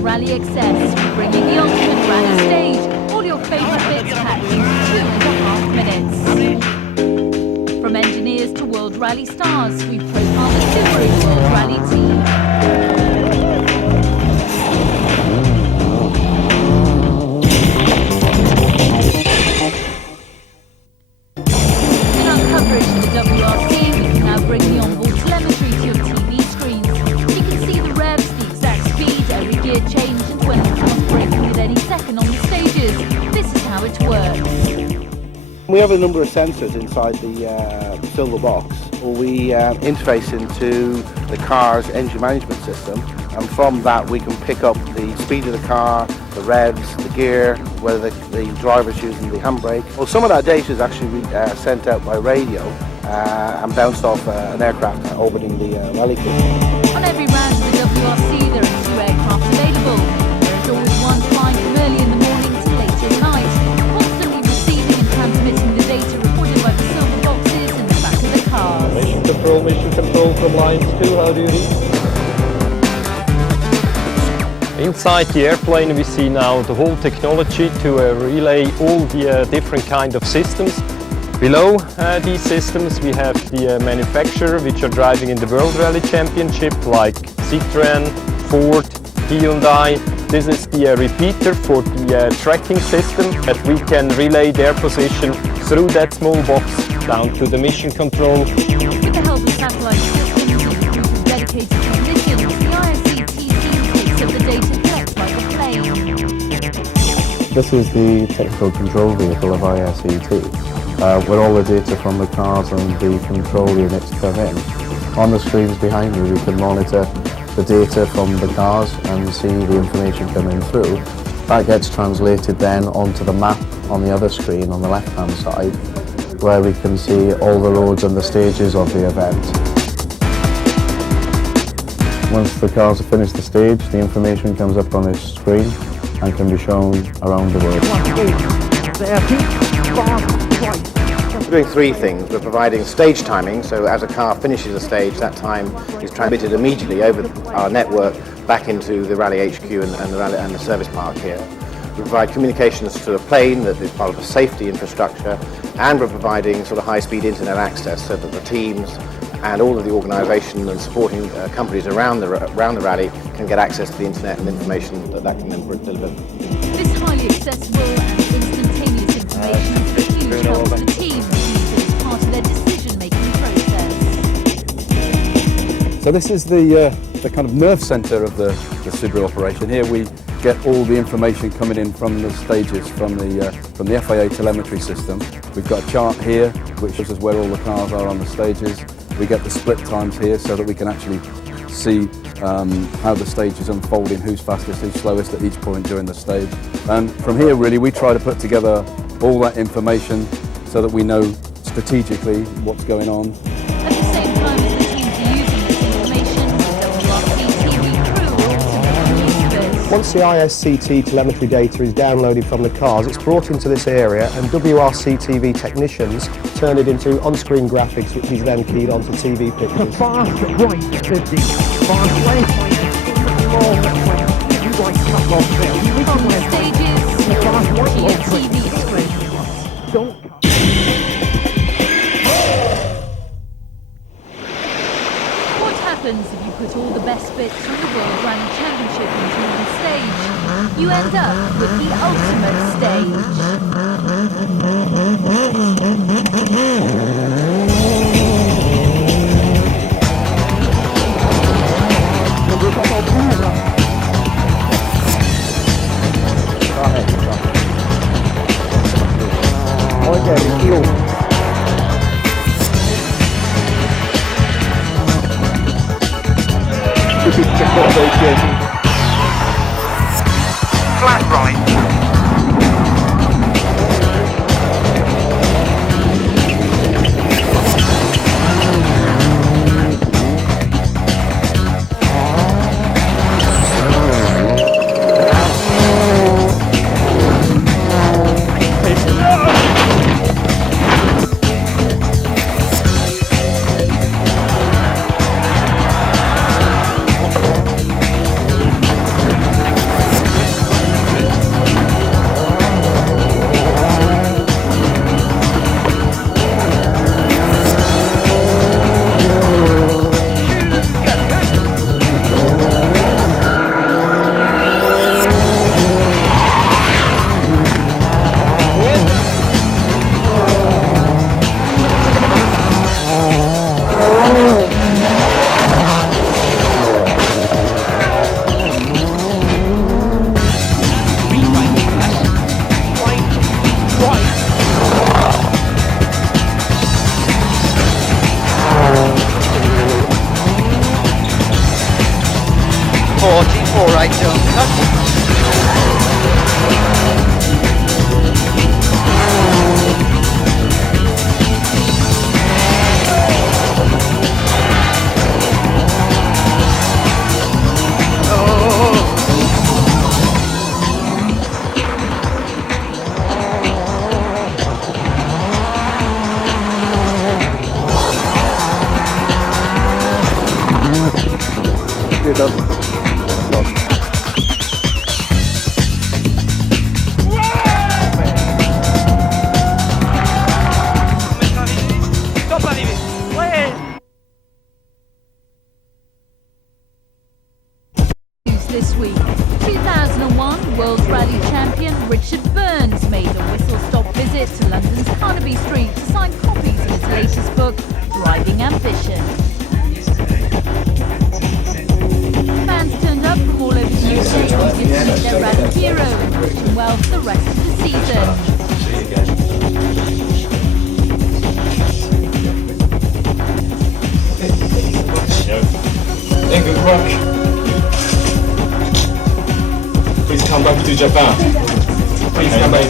Rally Excess, bringing the ultimate rally stage. All your favourite bits packed in 2.5 minutes. From engineers to World Rally stars, we profile the Subaru World Rally team. In our coverage of the WRC, we can now bring the onboard telemetry to your TV screens. You can see the revs, the exact speed, every gear change, and when the car's braking at any second on the stages. This is how it works. We have a number of sensors inside the silver box. We interface into the car's engine management system, and from that we can pick up the speed of the car, the revs, the gear, whether the driver's using the handbrake. Well, some of that data is actually sent out by radio and bounced off an aircraft orbiting the rally course. On every round of the WRC there are 2 aircraft available. There is always one flying from early in the morning to late at night, constantly receiving and transmitting the data recorded by the silver boxes in the back of the cars. Mission control from lines 2, how do you read? Inside the airplane we see now the whole technology to relay all the different kind of systems. Below these systems we have the manufacturer which are driving in the World Rally Championship, like Citroën, Ford, Hyundai. This is the repeater for the tracking system that we can relay their position through that small box down to the mission control. With the help of satellite systems and a group of dedicated technicians, the IRCTC takes up the data collected by the plane. This is the technical control vehicle of IRCT, where all the data from the cars and the control units come in. On the screens behind me we can monitor the data from the cars and see the information coming through. That gets translated then onto the map on the other screen on the left hand side, where we can see all the roads and the stages of the event. Once the cars have finished the stage, the information comes up on this screen and can be shown around the world. We're doing three things. We're providing stage timing, so as a car finishes a stage, that time is transmitted immediately over our network back into the Rally HQ and the service park here. We provide communications to a plane that is part of the safety infrastructure, and we're providing sort of high-speed internet access so that the teams and all of the organisation and supporting companies around the rally can get access to the internet and information that can then deliver. This highly accessible and instantaneous information is a huge help for the team users part of their decision-making process. So this is the kind of nerve centre of the Subaru operation. Here we get all the information coming in from the stages, from the FIA telemetry system. We've got a chart here which shows us where all the cars are on the stages. We get the split times here so that we can actually see how the stage is unfolding, who's fastest, who's slowest at each point during the stage. And from here really we try to put together all that information so that we know strategically what's going on. At the same time as the teams are using this information, the WRC TV crew are also making use of it. Once the ISCT telemetry data is downloaded from the cars, it's brought into this area and WRC TV technicians turn it into on-screen graphics which is then keyed onto TV pictures. Fast right 50, fast left 20, right cut off there. From the stages, TV screens. What happens if you put all the best bits from the World Rally Championship into one stage? You end up with the ultimate stage. Flat right. This week, 2001 World Rally Champion Richard Burns made a whistle-stop visit to London's Carnaby Street to sign copies of his latest book, Driving Ambition. Fans turned up from all over the UK to meet their rally hero and wish him well for the rest of the season. work. Please come back to Japan. Please come back.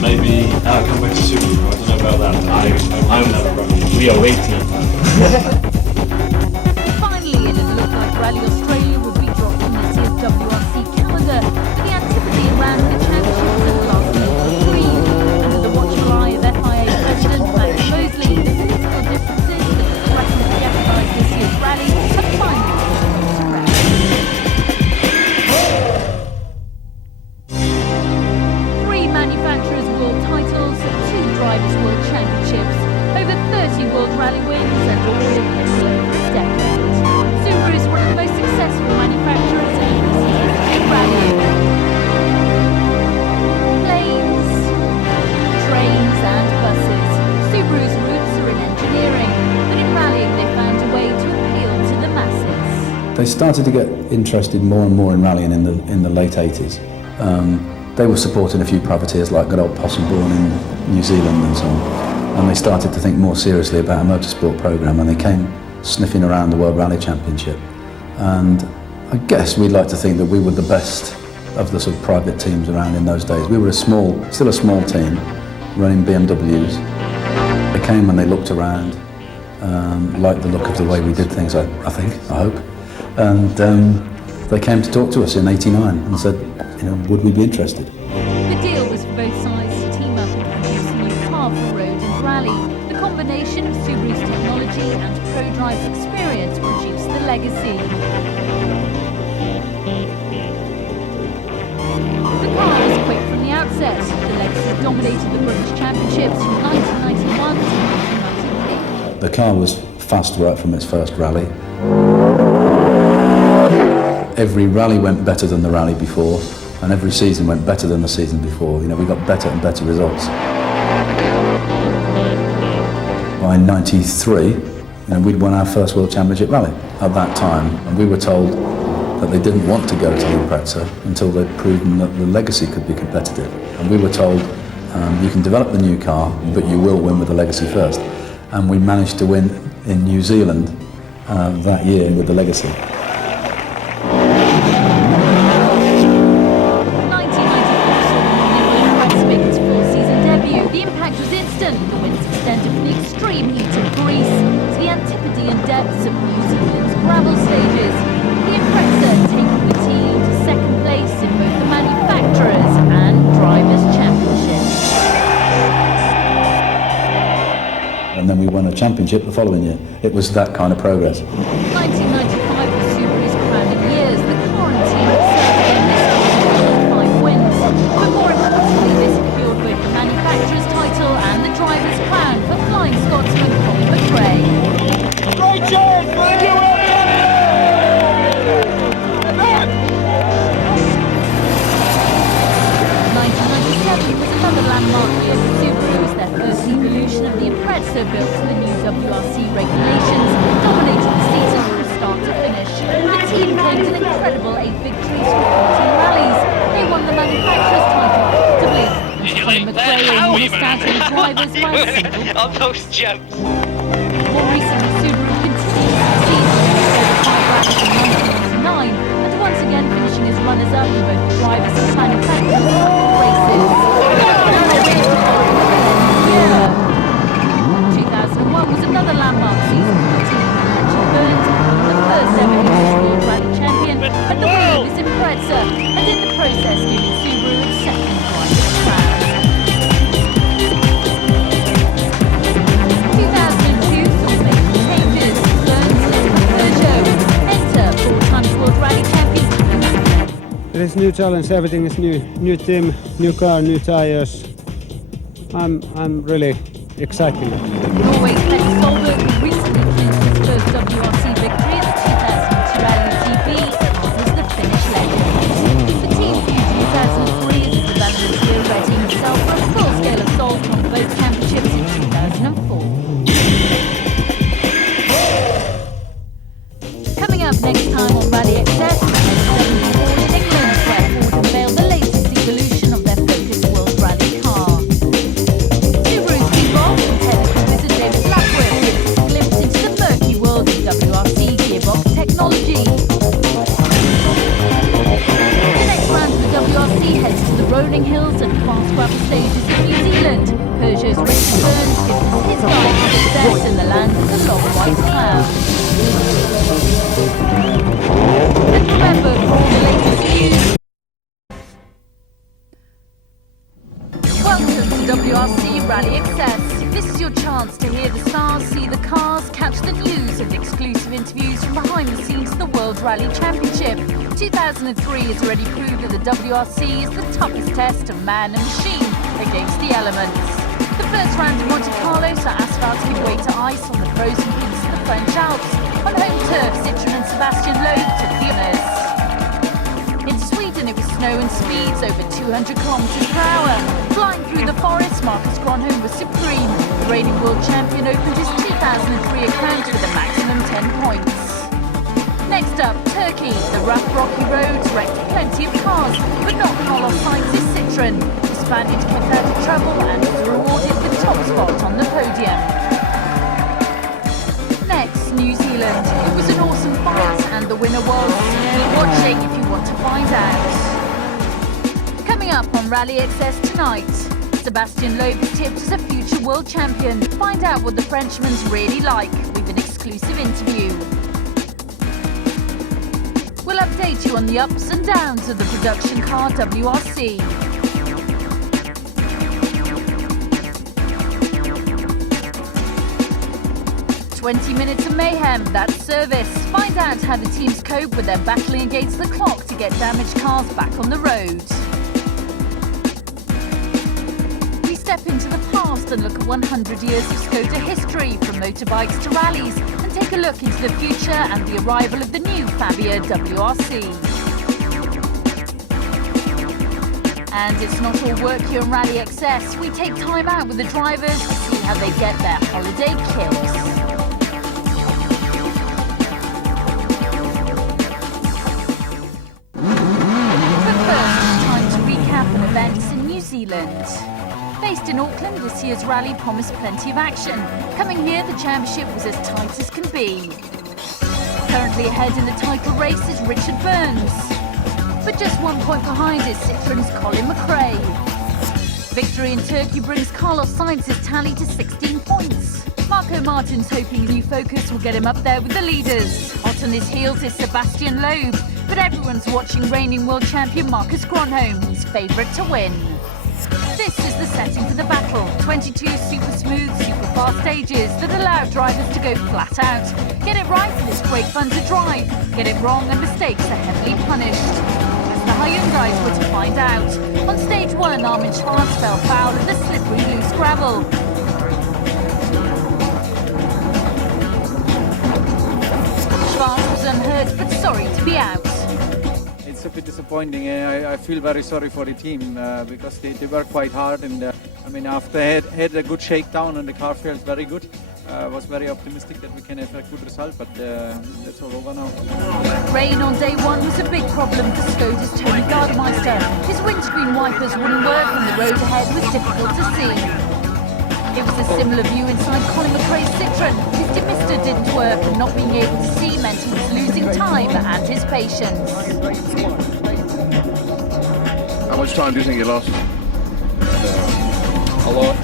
Maybe I'll come back to Subaru. I don't know about that. I'm never. We are waiting. Finally, it had looked like Rally Australia would be dropped from this year's WRC calendar, but the antipathy around the championship was at last minute reprieve. Under the watchful eye of FIA President Max Mosley, the political differences that threatened to jeopardise this year's rally have finally been put to rest. 3 manufacturers' world titles, 2 drivers' world championships, over 30 world rally wins, and all in little over a decade. Subaru is one of the most successful manufacturers in this year's rally. Planes, trains and buses. Subaru's roots are in engineering, but in rallying they found a way to appeal to the masses. They started to get interested more and more in rallying in the late 80s. They were supporting a few privateers like good old Possumbourne in New Zealand and so on. And they started to think more seriously about a motorsport programme, and they came sniffing around the World Rally Championship. And I guess we'd like to think that we were the best of the sort of private teams around in those days. We were still a small team, running BMWs. They came and they looked around, liked the look of the way we did things, I hope. And they came to talk to us in '89 and said, would we be interested? The deal was for both sides to team up and produce a new car for road and rally. The combination of Subaru's technology and ProDrive's experience produced the legacy. The car was quick from the outset. The legacy dominated the British Championships from 1991 to 1993. The car was fast right from its first rally. Every rally went better than the rally before, and every season went better than the season before. We got better and better results. By '93, we'd won our first World Championship rally at that time, and we were told that they didn't want to go to the Impreza until they'd proven that the legacy could be competitive. And we were told, you can develop the new car, but you will win with the legacy first. And we managed to win in New Zealand that year with the legacy. And then we won a championship the following year. It was that kind of progress. 1995 was Subaru's crowning years. The car and team certainly 5 wins. But more importantly, they secured both the manufacturer's title and the driver's crown for Flying Scotsman Colin McRae. Great chance! Thank you, 1997 was another landmark year for Subaru as their first evolution of the Impreza built to the new WRC regulations, dominated the season from start to finish. The team claimed an incredible 8 victories from 14 rallies. They won the manufacturer's title comfortably, and Colin McRae only missed out on the drivers by a single on those jumps. More recently, Subaru continued to succeed with over 5 rallies in 1999, and once again finishing as runners-up in both drivers and manufacturers races. 2001 was another landmark season for the team with Richard Burns, the first ever English World Rally champion, and the winner of this Impreza, and in the process giving Subaru its second driver's crown. 2002 saw major changes. Burns led by Peugeot. Enter 4-time World Rally champion. It is new challenge, everything is new. New team, new car, new tires. I'm really excited. Norway's Petter Solberg recently clinched his first WRC victory at the 2002 Rally GB was the Finnish legend. The team viewed 2003 as a development year, readying itself for a full-scale assault on both championships in 2004. Coming up next time on Rally Access, Ford in England, where Ford unveiled the latest evolution of their Focus World Rally car. Subaru's chief boss and technical wizard David Blackwood Championship. 2003 has already proved that the WRC is the toughest test of man and machine against the elements. The first round of Monte Carlo saw asphalt give way to ice on the frozen peaks of the French Alps. On home turf, Citroën and Sebastian Loeb took the honours. In Sweden, it was snow and speeds over 200 kilometres per hour. Flying through the forest, Marcus Gronholm was supreme. The reigning world champion opened his 2003 account with a maximum 10 points. Next up, Turkey. The rough, rocky roads wrecked plenty of cars, but not Carlos Sainz's Citroën. The Spaniard kept out of trouble and was rewarded the top spot on the podium. Next, New Zealand. It was an awesome fight, and the winner was... Keep watching if you want to find out. Coming up on Rally XS tonight, Sebastian Loeb is tipped as a future world champion. Find out what the Frenchman's really like with an exclusive interview. We'll update you on the ups and downs of the production car WRC. "20 minutes of mayhem, that's service." Find out how the teams cope with their battling against the clock to get damaged cars back on the road. We step into the past and look at 100 years of Skoda history, from motorbikes to rallies, and take a look into the future and the arrival of the new Fabia WRC. And it's not all work here on Rally XS. We take time out with the drivers to see how they get their holiday kicks. Events in New Zealand. Based in Auckland, this year's rally promised plenty of action. Coming here, the championship was as tight as can be. Currently ahead in the title race is Richard Burns, but just 1 point behind is Citroën's Colin McRae. Victory in Turkey brings Carlos Sainz's tally to 16 points. Marco Martin's hoping a new focus will get him up there with the leaders. Hot on his heels is Sebastian Loeb, but everyone's watching reigning world champion Marcus Gronholm, his favourite to win. This is the setting for the battle. 22 super smooth, super fast stages that allow drivers to go flat out. Get it right and it's great fun to drive. Get it wrong and mistakes are heavily punished. As the Hyundais were to find out. On stage 1, Armin Schwarz fell foul of the slippery loose gravel. Schwarz was unhurt but sorry to be out. It's a bit disappointing. I feel very sorry for the team because they work quite hard, and I mean, after I had a good shakedown and the car felt very good, I was very optimistic that we can have a good result, but that's all over now. Rain on day 1 was a big problem for Skoda's Tony Gardemeister. His windscreen wipers wouldn't work and the road ahead was difficult to see. It was a similar view inside Colin McRae's Citroën. His demister didn't work and not being able to see meant he was losing time and his patience. How much time do you think you lost? A lot.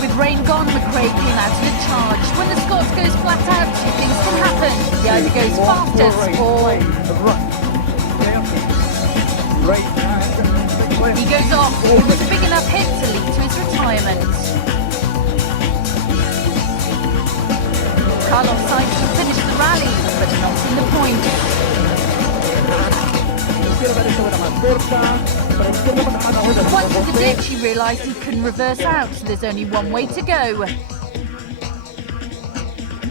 With rain gone, McRae came out in a charge. When the Scots goes flat out, 2 things can happen. He either goes fastest or... he goes off. It was a big enough hit to lead to his retirement. Carlos Sainz to finish the rally, but not in the points. Once in the ditch, he realised he couldn't reverse out, so there's only one way to go.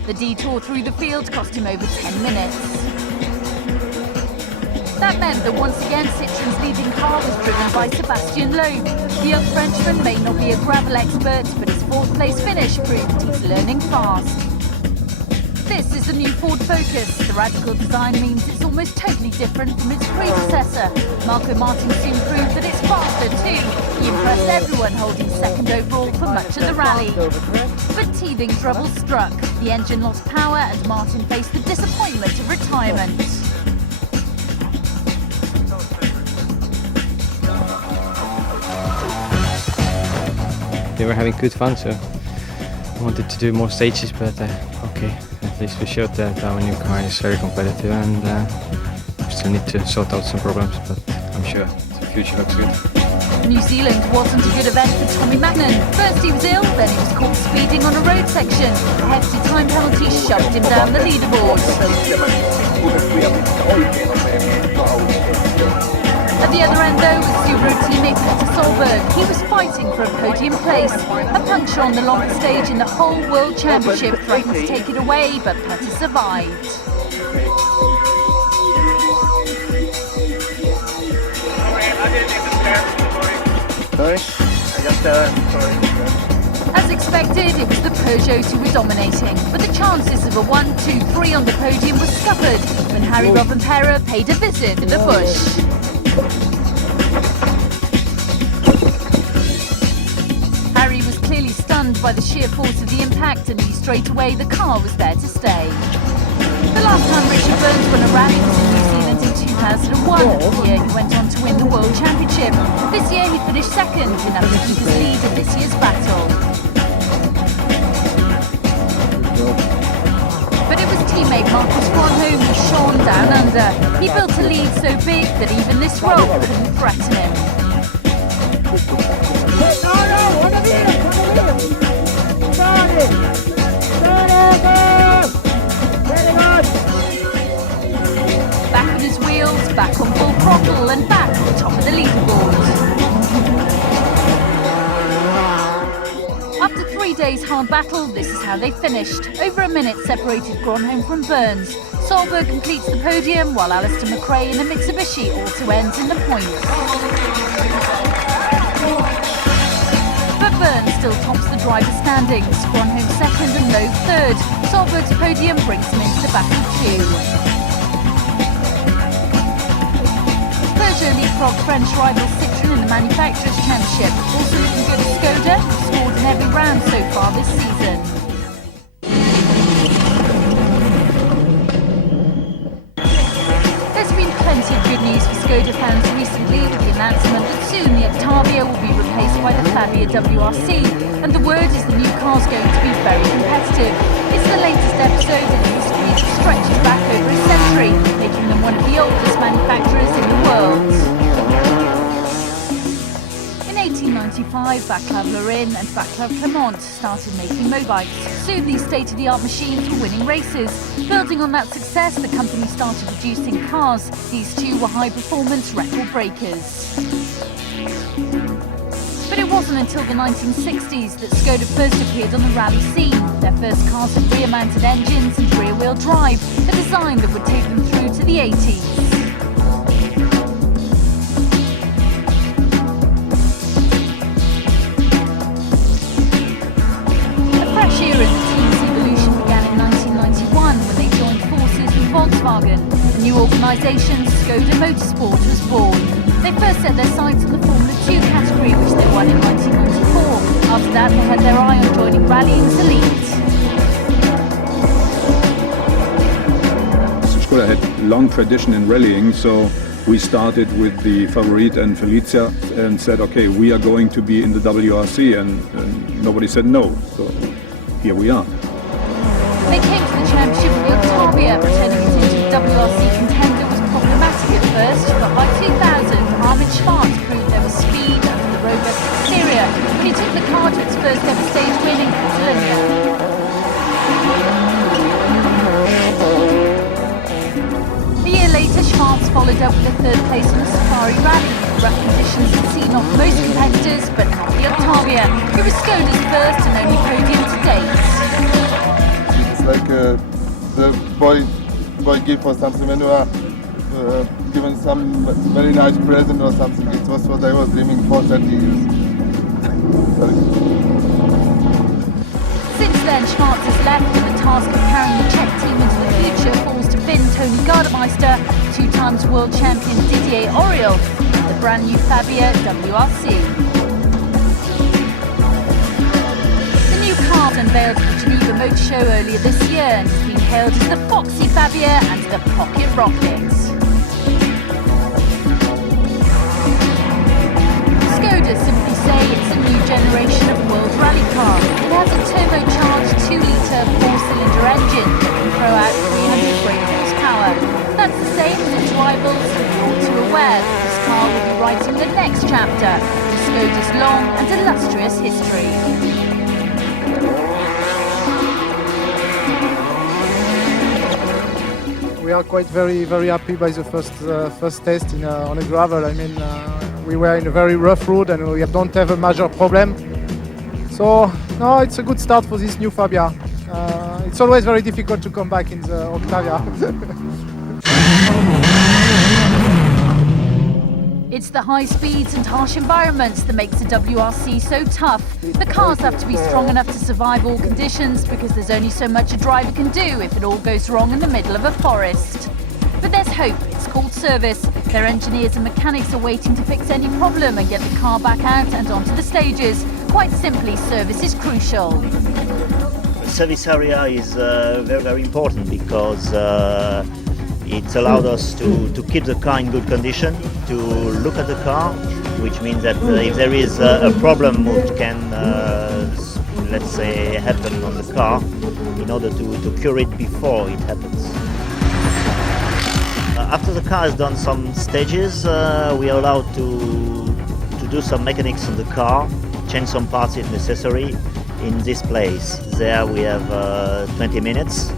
The detour through the field cost him over 10 minutes. That meant that once again Citroën's leading car was driven by Sebastian Loeb. The young Frenchman may not be a gravel expert, but his 4th place finish proved he's learning fast. This is the new Ford Focus. The radical design means it's almost totally different from its predecessor. Marco Martin soon proved that it's faster too. He impressed everyone, holding 2nd overall for much of the rally. But teething trouble struck. The engine lost power and Martin faced the disappointment of retirement. They were having good fun, so I wanted to do more stages, but okay. At least we showed that our new car is very competitive, and we still need to sort out some problems, but I'm sure the future looks good. New Zealand wasn't a good event for Tommy Mackinnon. First he was ill, then he was caught speeding on a road section. A hefty time penalty shoved him down the leaderboard. At the other end though was Subaru teammate Peter Solberg. He was fighting for a podium place. A puncture on the longest stage in the whole World Championship threatened to take it away, but Peter survived. As expected, it was the Peugeot who were dominating, but the chances of a 1, 2, 3 on the podium were scuppered when Harry Rovanperä paid a visit to the bush. Harry was clearly stunned by the sheer force of the impact and knew straight away the car was there to stay. The last time Richard Burns won a rally was in New Zealand in 2001. The year he went on to win the World Championship. This year he finished second, enough to keep his lead in this year's battle. But it was teammate Marcus Gronholm who shone down under. He built a lead so big that even this rope couldn't threaten him. Back on his wheels, back on full throttle and back on the top of the leaderboard. After 3 days hard battle, this is how they finished. Over a minute separated Gronholm from Burns. Solberg completes the podium while Alistair McRae in a Mitsubishi also ends in the points. But Burns still tops the driver's standings. Gronholm second and Loeb third. Solberg's podium brings him into the battle too. Peugeot leapfrogged French rival Citroën in the Manufacturers' Championship. Also looking good at Skoda, who scored in every round so far this season. There's been plenty of good news for Skoda fans recently with the announcement that soon the Octavia will be replaced by the Fabia WRC, and the word is the new car's going to be very competitive. It's the latest episode in history that stretches back over a century, making them one of the oldest manufacturers in the world. In 1895, Václav Laurin and Václav Clement started making motorbikes. Soon these state-of-the-art machines were winning races. Building on that success, the company started producing cars. These two were high-performance record breakers. But it wasn't until the 1960s that Skoda first appeared on the rally scene. Their first cars had rear-mounted engines and rear-wheel drive, a design that would take them through to the 80s. A fresh era in the team's evolution began in 1991 when they joined forces with Volkswagen. A new organisation, Skoda Motorsport, was born. They first set their sights on the Formula 2 category, which they won in 1994. After that, they had their eye on joining rallying's elite. Skoda had long tradition in rallying, so we started with the Favorit and Felicia and said, okay, we are going to be in the WRC, and nobody said no. So here we are. They came to the championship with the Octavia, pretending it into the WRC contender was problematic at first, but by 2000, Armin Schwartz proved there was speed under the robust exterior when he took the car to its first ever stage win in Catalonia. A year later, Schwartz followed up with a third place on the Safari Rally. Rough conditions had seen off most competitors, but not the Octavia, who was Skoda's first and only podium to date. It's like the boy gift or something when you are given some very nice present or something. It was what I was dreaming for 30 years. Since then, Schwartz has left and the task of carrying the Czech team into the future falls to Finn Tony Gardemeister, 2 times world champion Didier Auriol, and the brand new Fabia WRC. The new car was unveiled at the Geneva Motor Show earlier this year and has been hailed as the Foxy Fabia and the Pocket Rocket. Skoda simply say it's a new generation of world rally car. It has a turbocharged 2-litre 4-cylinder engine that can throw out 300 brake horsepower. That's the same as its rivals, and you're all too aware that this car car will be writing the next chapter to Skoda's long and illustrious history. We are quite very happy by the first test on a gravel. I mean, we were in a very rough road and we don't have a major problem. So, no, it's a good start for this new Fabia. It's always very difficult to come back in the Octavia. It's the high speeds and harsh environments that makes the WRC so tough. The cars have to be strong enough to survive all conditions because there's only so much a driver can do if it all goes wrong in the middle of a forest. But there's hope. It's called service. Their engineers and mechanics are waiting to fix any problem and get the car back out and onto the stages. Quite simply, service is crucial. The service area is very important because it allowed us to keep the car in good condition, to look at the car, which means that if there is a problem which can, let's say, happen on the car, in order to cure it before it happens. After the car has done some stages, we are allowed to do some mechanics on the car, change some parts if necessary in this place. There we have 20 minutes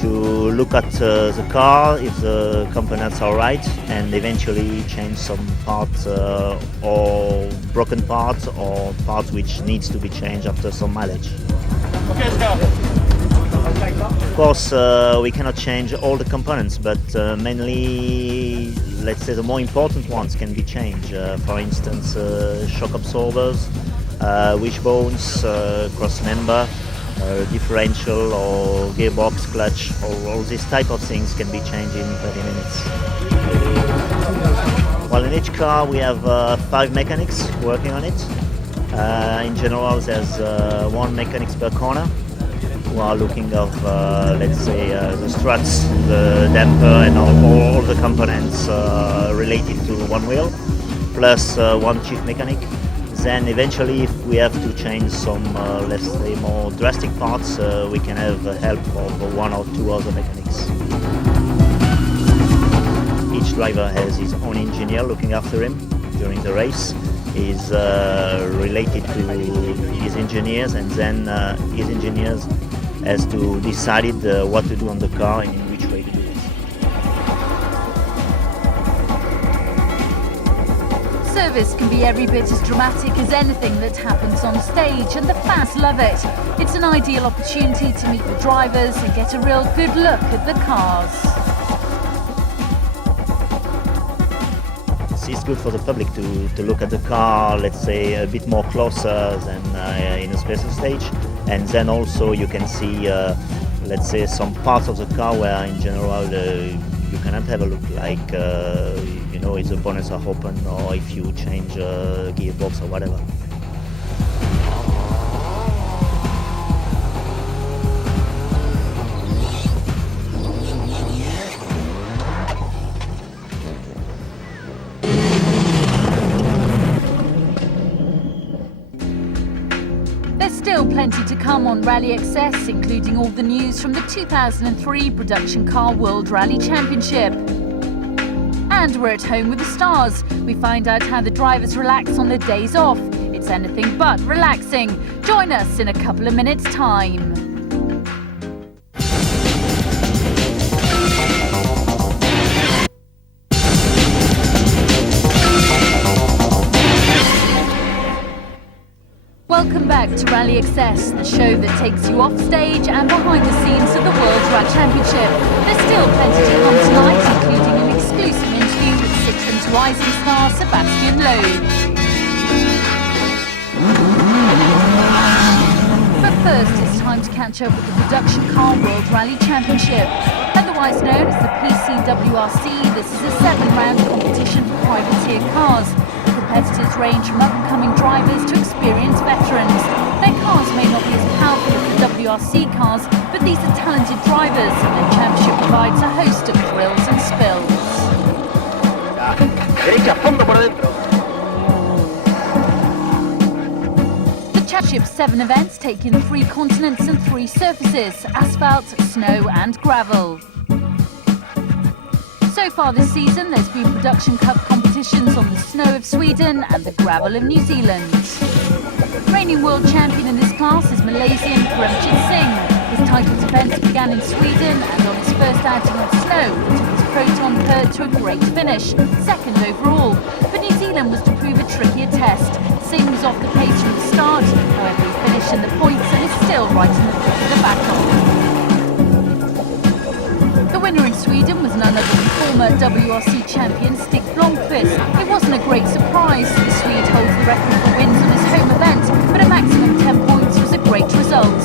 to look at the car, if the components are right, and eventually change some parts or broken parts or parts which needs to be changed after some mileage. Okay, let's go. Of course, we cannot change all the components, but mainly, let's say, the more important ones can be changed. For instance, shock absorbers, wishbones, cross member, differential or gearbox, clutch, all these type of things can be changed in 30 minutes. Well, in each car we have 5 mechanics working on it. In general, there's 1 mechanics per corner who are looking of, let's say, the struts, the damper and all the components related to one wheel, plus 1 chief mechanic. Then eventually, if we have to change some, let's say, more drastic parts, we can have the help of 1 or 2 other mechanics. Each driver has his own engineer looking after him during the race. He's related to his engineers, and then his engineers has to decide what to do on the car and in which way to do it. Service can be every bit as dramatic as anything that happens on stage, and the fans love it. It's an ideal opportunity to meet the drivers and get a real good look at the cars. It's good for the public to look at the car, let's say, a bit more closer than in a special stage. And then also you can see, let's say, some parts of the car where in general you cannot have a look, like, you know, if the bonnets are open or if you change a gearbox or whatever. Still plenty to come on Rally Excess, including all the news from the 2003 Production Car World Rally Championship. And we're at home with the stars. We find out how the drivers relax on their days off. It's anything but relaxing. Join us in a couple of minutes' time. Welcome back to Rally Excess, the show that takes you off stage and behind the scenes of the World Rally Championship. There's still plenty to come tonight, including an exclusive interview with Citroen's rising star, Sebastian Loeb. But first, it's time to catch up with the Production Car World Rally Championship. Otherwise known as the PCWRC, this is a 7-round competition for privateer cars. Competitors range from up-and-coming drivers to experienced veterans. Their cars may not be as powerful as the WRC cars, but these are talented drivers, and the championship provides a host of thrills and spills. The championship's 7 events take in 3 continents and 3 surfaces: asphalt, snow and gravel. So far this season, there's been Production Cup competitions competitions on the snow of Sweden and the gravel of New Zealand. Reigning world champion in this class is Malaysian Premchit Singh. His title defence began in Sweden, and on his first outing on snow, he took his Proton third to a great finish, second overall. But New Zealand was to prove a trickier test. Singh was off the pace from the start, however he finished in the points and is still right in the front of the battle. The winner in Sweden was none other than former WRC champion Stig Blomqvist. It wasn't a great surprise. The Swede holds the record for wins on his home event, but a maximum 10 points was a great result.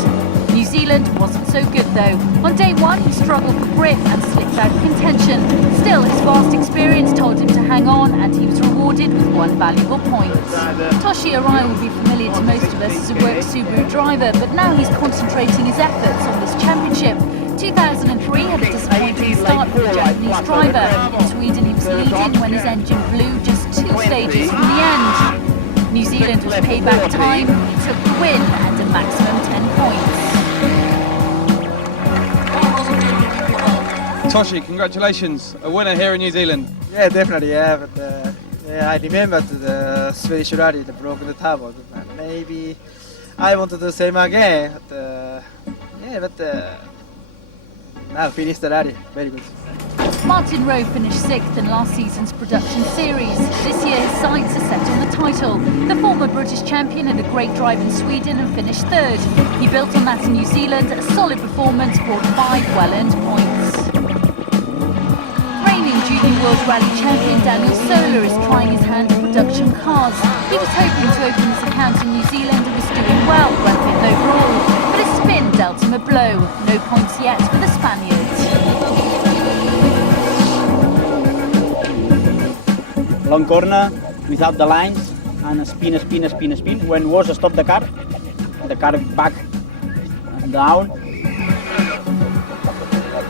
New Zealand wasn't so good though. On day one, he struggled for grip and slipped out of contention. Still, his vast experience told him to hang on, and he was rewarded with one valuable point. Toshi Arai will be familiar to most of us as a work Subaru driver, but now he's concentrating his efforts on this championship. 2003 had a disappointing start for the Japanese driver. In Sweden, he was leading when his engine blew just 2 stages from the end. New Zealand was payback time. He took the win and a maximum 10 points. Toshi, congratulations, a winner here in New Zealand. Yeah, definitely, yeah, but I remember the Swedish rally that broke the table. Maybe I want to do the same again, but now finished the rally, very good. Martin Rowe finished 6th in last season's production series. This year his sights are set on the title. The former British champion had a great drive in Sweden and finished 3rd. He built on that in New Zealand. A solid performance brought 5 well-earned points. Reigning Junior World Rally champion Daniel Solar is trying his hand at production cars. He was hoping to open his account in New Zealand and was doing well, 12th overall. But a spin dealt him a blow. No points yet for the Spaniard. Long corner without the lines and a spin. When was stop the car back and down.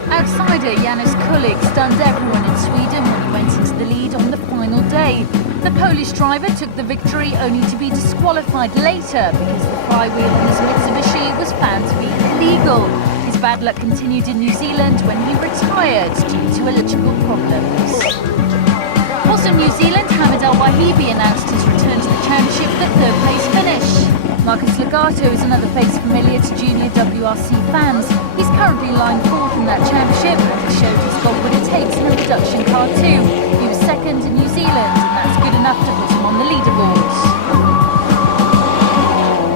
Outsider Janusz Kulik stunned everyone in Sweden when he went into the lead on the final day. The Polish driver took the victory only to be disqualified later because the flywheel on his Mitsubishi was found to be illegal. His bad luck continued in New Zealand when he retired due to electrical problems. Also in New Zealand, Hamid Al-Wahibi announced his return to the championship with a 3rd place finish. Marcus Legato is another face familiar to junior WRC fans. He's currently lying 4th in that championship, and he showed he's got what it takes in a production car too. He was 2nd in New Zealand, and that's good enough to put him on the leaderboards.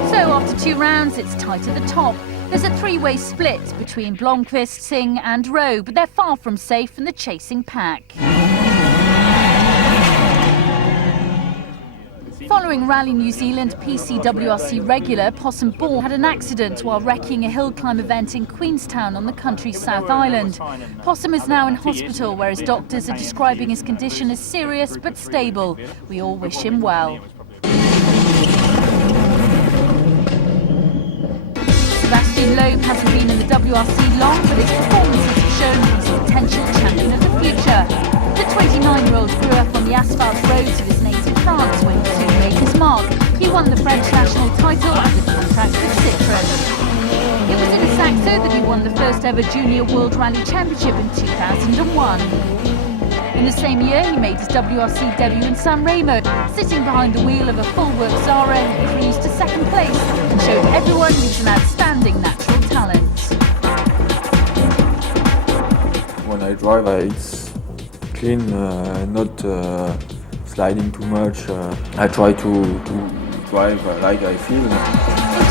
So after 2 rounds, it's tight at the top. There's a 3-way split between Blomqvist, Singh and Rowe, but they're far from safe in the chasing pack. Following Rally New Zealand PCWRC regular Possum Ball had an accident while wrecking a hill climb event in Queenstown on the country's South Island. Possum is now in hospital where his doctors are describing his condition as serious but stable. We all wish him well. Sebastian Loeb hasn't been in the WRC long, but his performances have shown he's a potential champion of the future. The 29-year-old grew up on the asphalt roads of his native France when he soon made his mark. He won the French national title under contract with Citroën. It was in a Saxo that he won the first ever Junior World Rally Championship in 2001. In the same year, he made his WRC debut in San Remo. Sitting behind the wheel of a full-work Zara, he cruised to 2nd place and showed everyone he was an outstanding natural talent. When I drive, it's clean, not sliding too much. I try to drive like I feel. In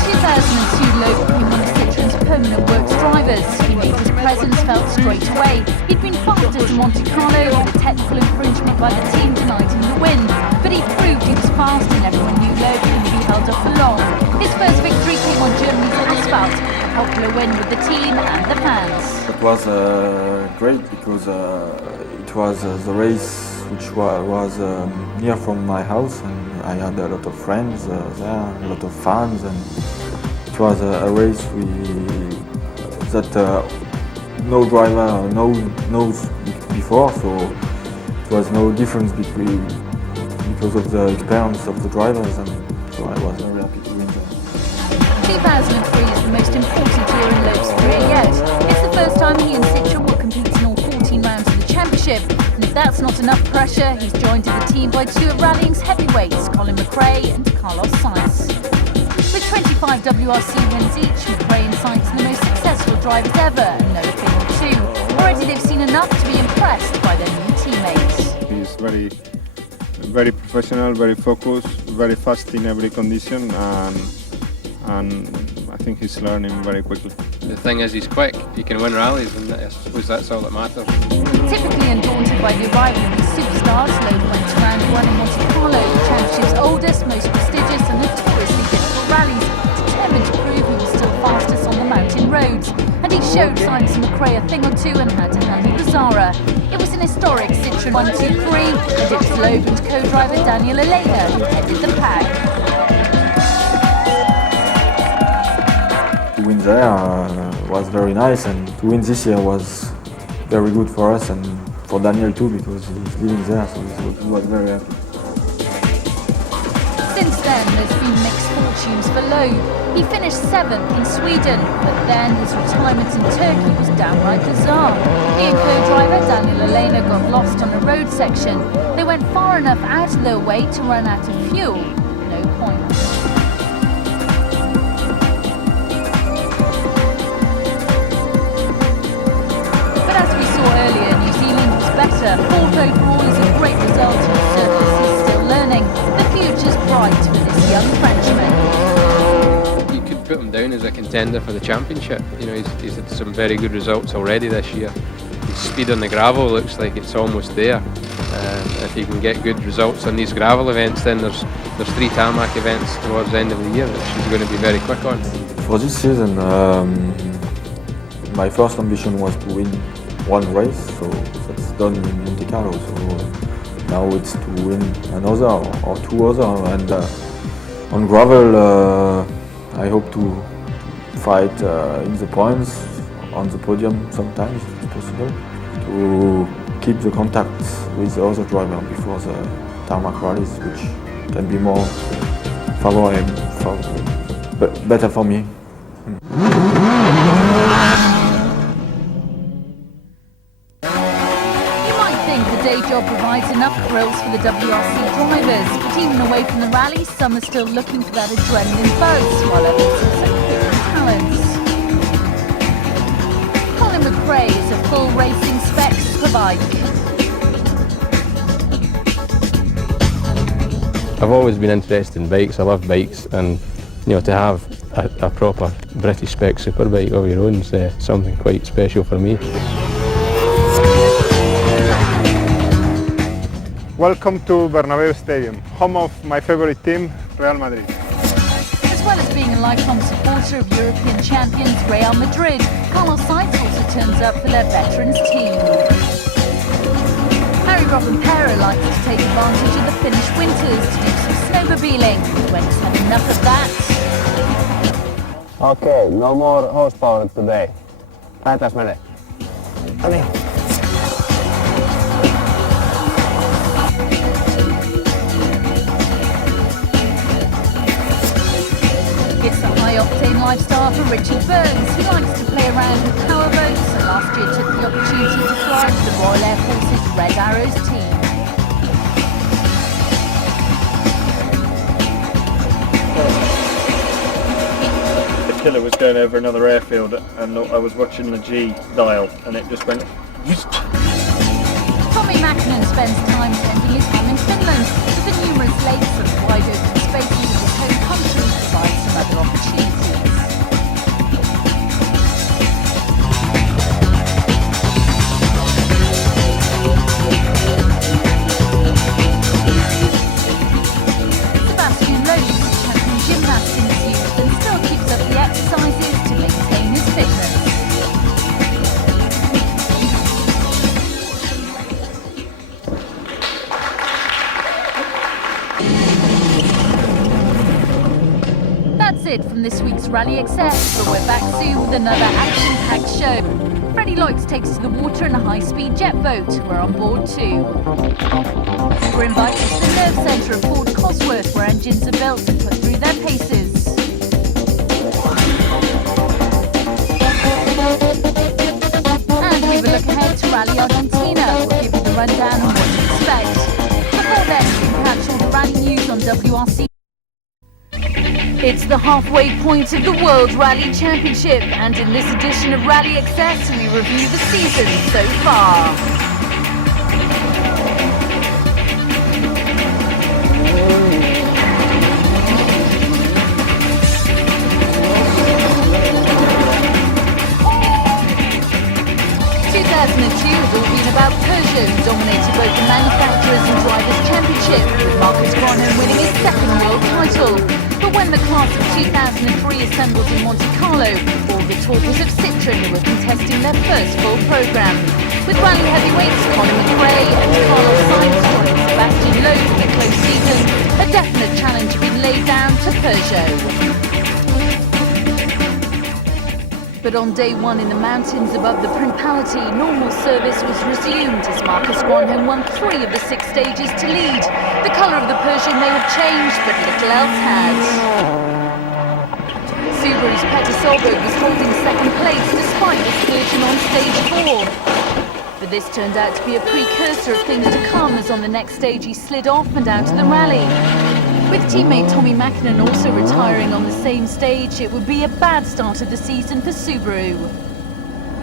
2002, Loeb became one of Citroën's permanent works drivers. He made his presence felt straight away. He'd been faster to Monte Carlo with a technical infringement by the team denied him the win. But he proved he was fast and everyone knew Loeb couldn't be held up for long. His first victory came on Germany's asphalt, a popular win with the team and the fans. It was great because it was the race which was near from my house, and I had a lot of friends there, a lot of fans, and it was a race that no driver knows before, so it was no difference because of the experience of the drivers, and so I was very happy to win them. 2003 is the most important year in Loeb's career yet. It's the first time he and Citroën will compete in all 14 rounds of the championship, and if that's not enough pressure, he's joined to the team by two of rallying's heavyweights, Colin McRae and Carlos Sainz. With 25 WRC wins each, McRae and Sainz are the most successful drivers ever, and no thing or two. Already they've seen enough to be impressed by their new teammates. He's very professional, very focused, very fast in every condition, and I think he's learning very quickly. The thing is, he's quick. He can win rallies, and I suppose that's all that matters. Typically undaunted by the arrival of these superstars, Loeb went to round one in Monte Carlo, the championship's oldest, most prestigious and notoriously difficult rallies, determined to prove he was still fastest on the mountain roads. And he showed Sainz and McRae a thing or two and how to handle the Zara. It was an historic Citroën 123, and it was Loeb and co-driver Daniel Elena who headed the pack. To win there was very nice, and to win this year was very good for us and for Daniel too, because he's living there, so he was very happy. Since then, there's been mixed fortunes for Loeb. He finished 7th in Sweden, but then his retirement in Turkey was downright bizarre. He and co-driver Daniel Elena got lost on a road section. They went far enough out of their way to run out of fuel. No point. Earlier, New Zealand was better. 4th overall is a great result on a surface he's still learning. The future's bright for this young Frenchman. You could put him down as a contender for the championship. You know, he's had some very good results already this year. His speed on the gravel looks like it's almost there. If he can get good results on these gravel events, then there's 3 tarmac events towards the end of the year that she's going to be very quick on. For this season, my first ambition was to win one race, so that's done in Monte Carlo. So now it's to win another or 2 other, and on gravel I hope to fight in the points, on the podium sometimes if it's possible, to keep the contact with the other driver before the tarmac rallies, which can be more favorable, better for me. Day job provides enough thrills for the WRC drivers, but even away from the rally, some are still looking for that adrenaline buzz, while others accept their talents. Colin McRae is a full racing specs per bike. I've always been interested in bikes. I love bikes, and to have a proper British spec superbike of your own is something quite special for me. Welcome to Bernabeu Stadium, home of my favorite team, Real Madrid. As well as being a lifelong supporter of European champions Real Madrid, Carlos Sainz also turns up for their veterans team. Harry Robben-Pera likes to take advantage of the Finnish winters to do some snowmobiling. When he's had enough of that. Okay, no more horsepower today. Päätäs menee. No niin. It's a high-octane lifestyle for Richard Burns, who likes to play around with powerboats, and last year took the opportunity to fly for the Royal Air Force's Red Arrows team. The killer was going over another airfield, and I was watching the G dial, and it just went. Tommy Mäkinen spends time spending his time in Finland, with the numerous lakes and wide open spaces of his home country provide some other opportunities. Sebastian Loeb is a champion gymnast in his youth and still keeps up the exercises to maintain his fitness. That's it from this week's Rally Excess, but we're back soon with another action-packed show. Freddie Loix takes to the water in a high-speed jet boat. We're on board too. We're invited to the nerve centre of Fort Cosworth, where engines are built and put through their paces. And we have a look ahead to Rally Argentina. We'll give you the rundown on what to expect. Before then, you can catch all the rally news on WRC. It's the halfway point of the World Rally Championship, and in this edition of Rally Access, we review the season so far. Has all been about Peugeot, who dominated both the Manufacturers and Drivers' Championship, with Marcus Grönholm winning his second world title. But when the class of 2003 assembled in Monte Carlo, all the talk was of Citroën, who were contesting their first full programme. With rally heavyweights Colin McRae and Carlos Sainz joining Sebastian Loeb in a close season, a definite challenge had been laid down to Peugeot. But on day one in the mountains above the Principality, normal service was resumed as Marcus Grönholm won 3 of the 6 stages to lead. The colour of the Peugeot may have changed, but little else had. Subaru's Petter Solberg was holding second place despite this collision on stage 4. But this turned out to be a precursor of things to come, as on the next stage he slid off and out of the rally. With teammate Tommi Mäkinen also retiring on the same stage, it would be a bad start of the season for Subaru.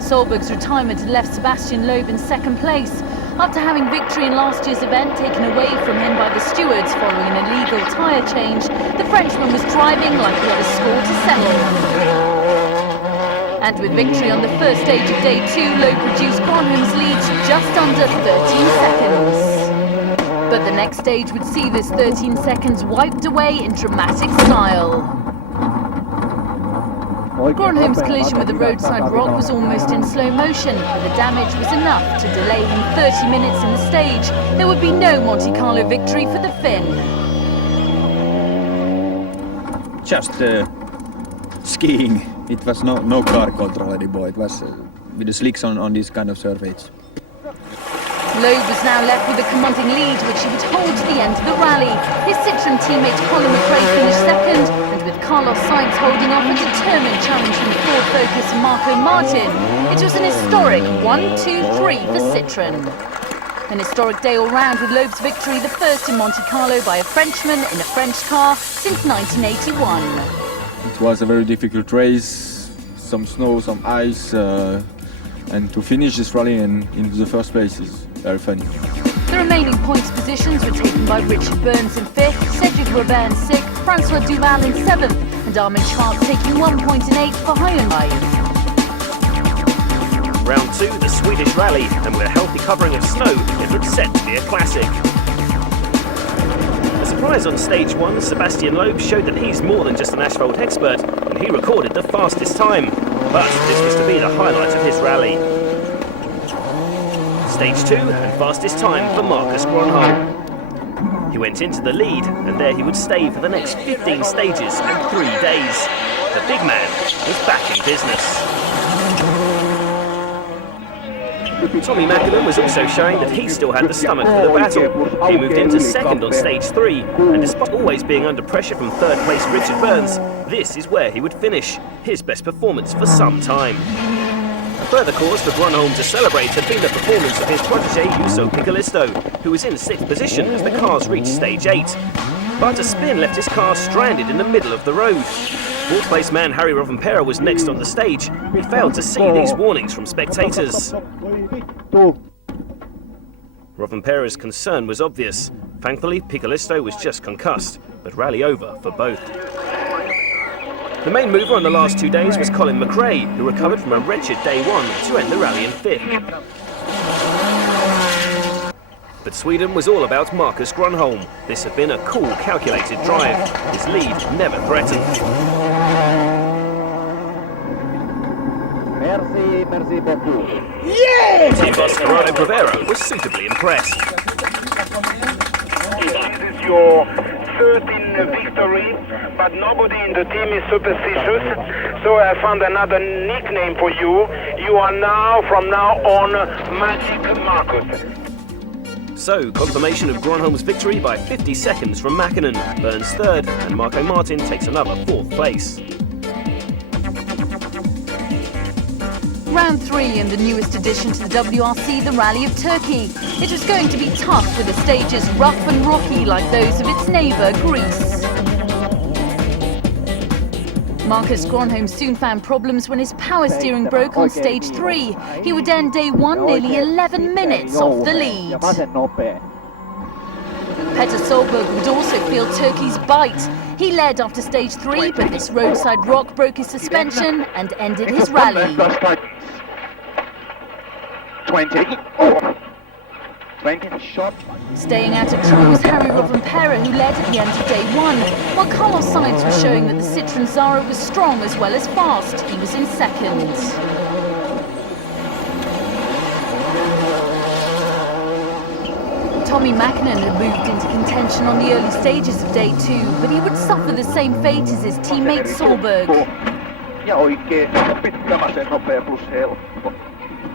Solberg's retirement had left Sebastian Loeb in second place, after having victory in last year's event taken away from him by the stewards following an illegal tyre change. The Frenchman was driving like he had a score to settle. And with victory on the first stage of day 2, Loeb reduced Grönholm's lead to just under 13 seconds. But the next stage would see this 13 seconds wiped away in dramatic style. Grönholm's collision with the roadside rock was almost in slow motion, but the damage was enough to delay him 30 minutes in the stage. There would be no Monte Carlo victory for the Finn. Just skiing. It was no car control anymore. It was with the slicks on this kind of surface. Loeb was now left with a commanding lead, which he would hold to the end of the rally. His Citroën teammate Colin McRae finished second, and with Carlos Sainz holding off a determined challenge from Ford Focus and Marco Martin, it was an historic 1-2-3 for Citroën. An historic day all round, with Loeb's victory the first in Monte Carlo by a Frenchman in a French car since 1981. It was a very difficult race, some snow, some ice, and to finish this rally in the first place is very funny. The remaining points positions were taken by Richard Burns in 5th, Cedric Robert in 6th, Francois Duval in 7th, and Armin Sharp taking 1 point in 8th for Hyundai. Round 2, the Swedish rally, and with a healthy covering of snow, it looks set to be a classic. A surprise on stage 1, Sebastian Loeb showed that he's more than just an asphalt expert, and he recorded the fastest time. But this was to be the highlight of his rally. Stage 2 and fastest time for Marcus Grönholm. He went into the lead, and there he would stay for the next 15 stages and 3 days. The big man was back in business. Tommi Mäkinen was also showing that he still had the stomach for the battle. He moved into second on stage 3, and despite always being under pressure from third place Richard Burns, this is where he would finish, his best performance for some time. A further cause for Grönholm to celebrate had been the performance of his protégé Juuso Picolisto, who was in 6th position as the cars reached stage 8. But a spin left his car stranded in the middle of the road. 4th place man Harry Rovanperä was next on the stage. He failed to see these warnings from spectators. Rovanperä's concern was obvious. Thankfully, Picolisto was just concussed, but rally over for both. The main mover on the last 2 days was Colin McRae, who recovered from a wretched day 1 to end the rally in 5th. But Sweden was all about Marcus Grönholm. This had been a cool, calculated drive. His lead never threatened. Merci beaucoup. Yeah! Team boss Gerardo Provera was suitably impressed. This is your 13th victory, but nobody in the team is superstitious, so I found another nickname for you. You are now, from now on, Magic Marcus. So, confirmation of Grönholm's victory by 50 seconds from Mäkinen, Burns 3rd, and Marco Martin takes another 4th place. Round 3 and the newest addition to the WRC, the Rally of Turkey. It was going to be tough with the stages rough and rocky like those of its neighbour, Greece. Marcus Gronholm soon found problems when his power steering broke on stage 3. He would end day 1 nearly 11 minutes off the lead. Petter Solberg would also feel Turkey's bite. He led after stage 3, but this roadside rock broke his suspension and ended his rally. 20. 20 shot. Staying out of trouble was Harry Rovanperä, who led at the end of day 1, while Carlos Sainz was showing that the Citroën Zara was strong as well as fast. He was in second. Tommy Mäkinen had moved into contention on the early stages of day 2, but he would suffer the same fate as his teammate Solberg.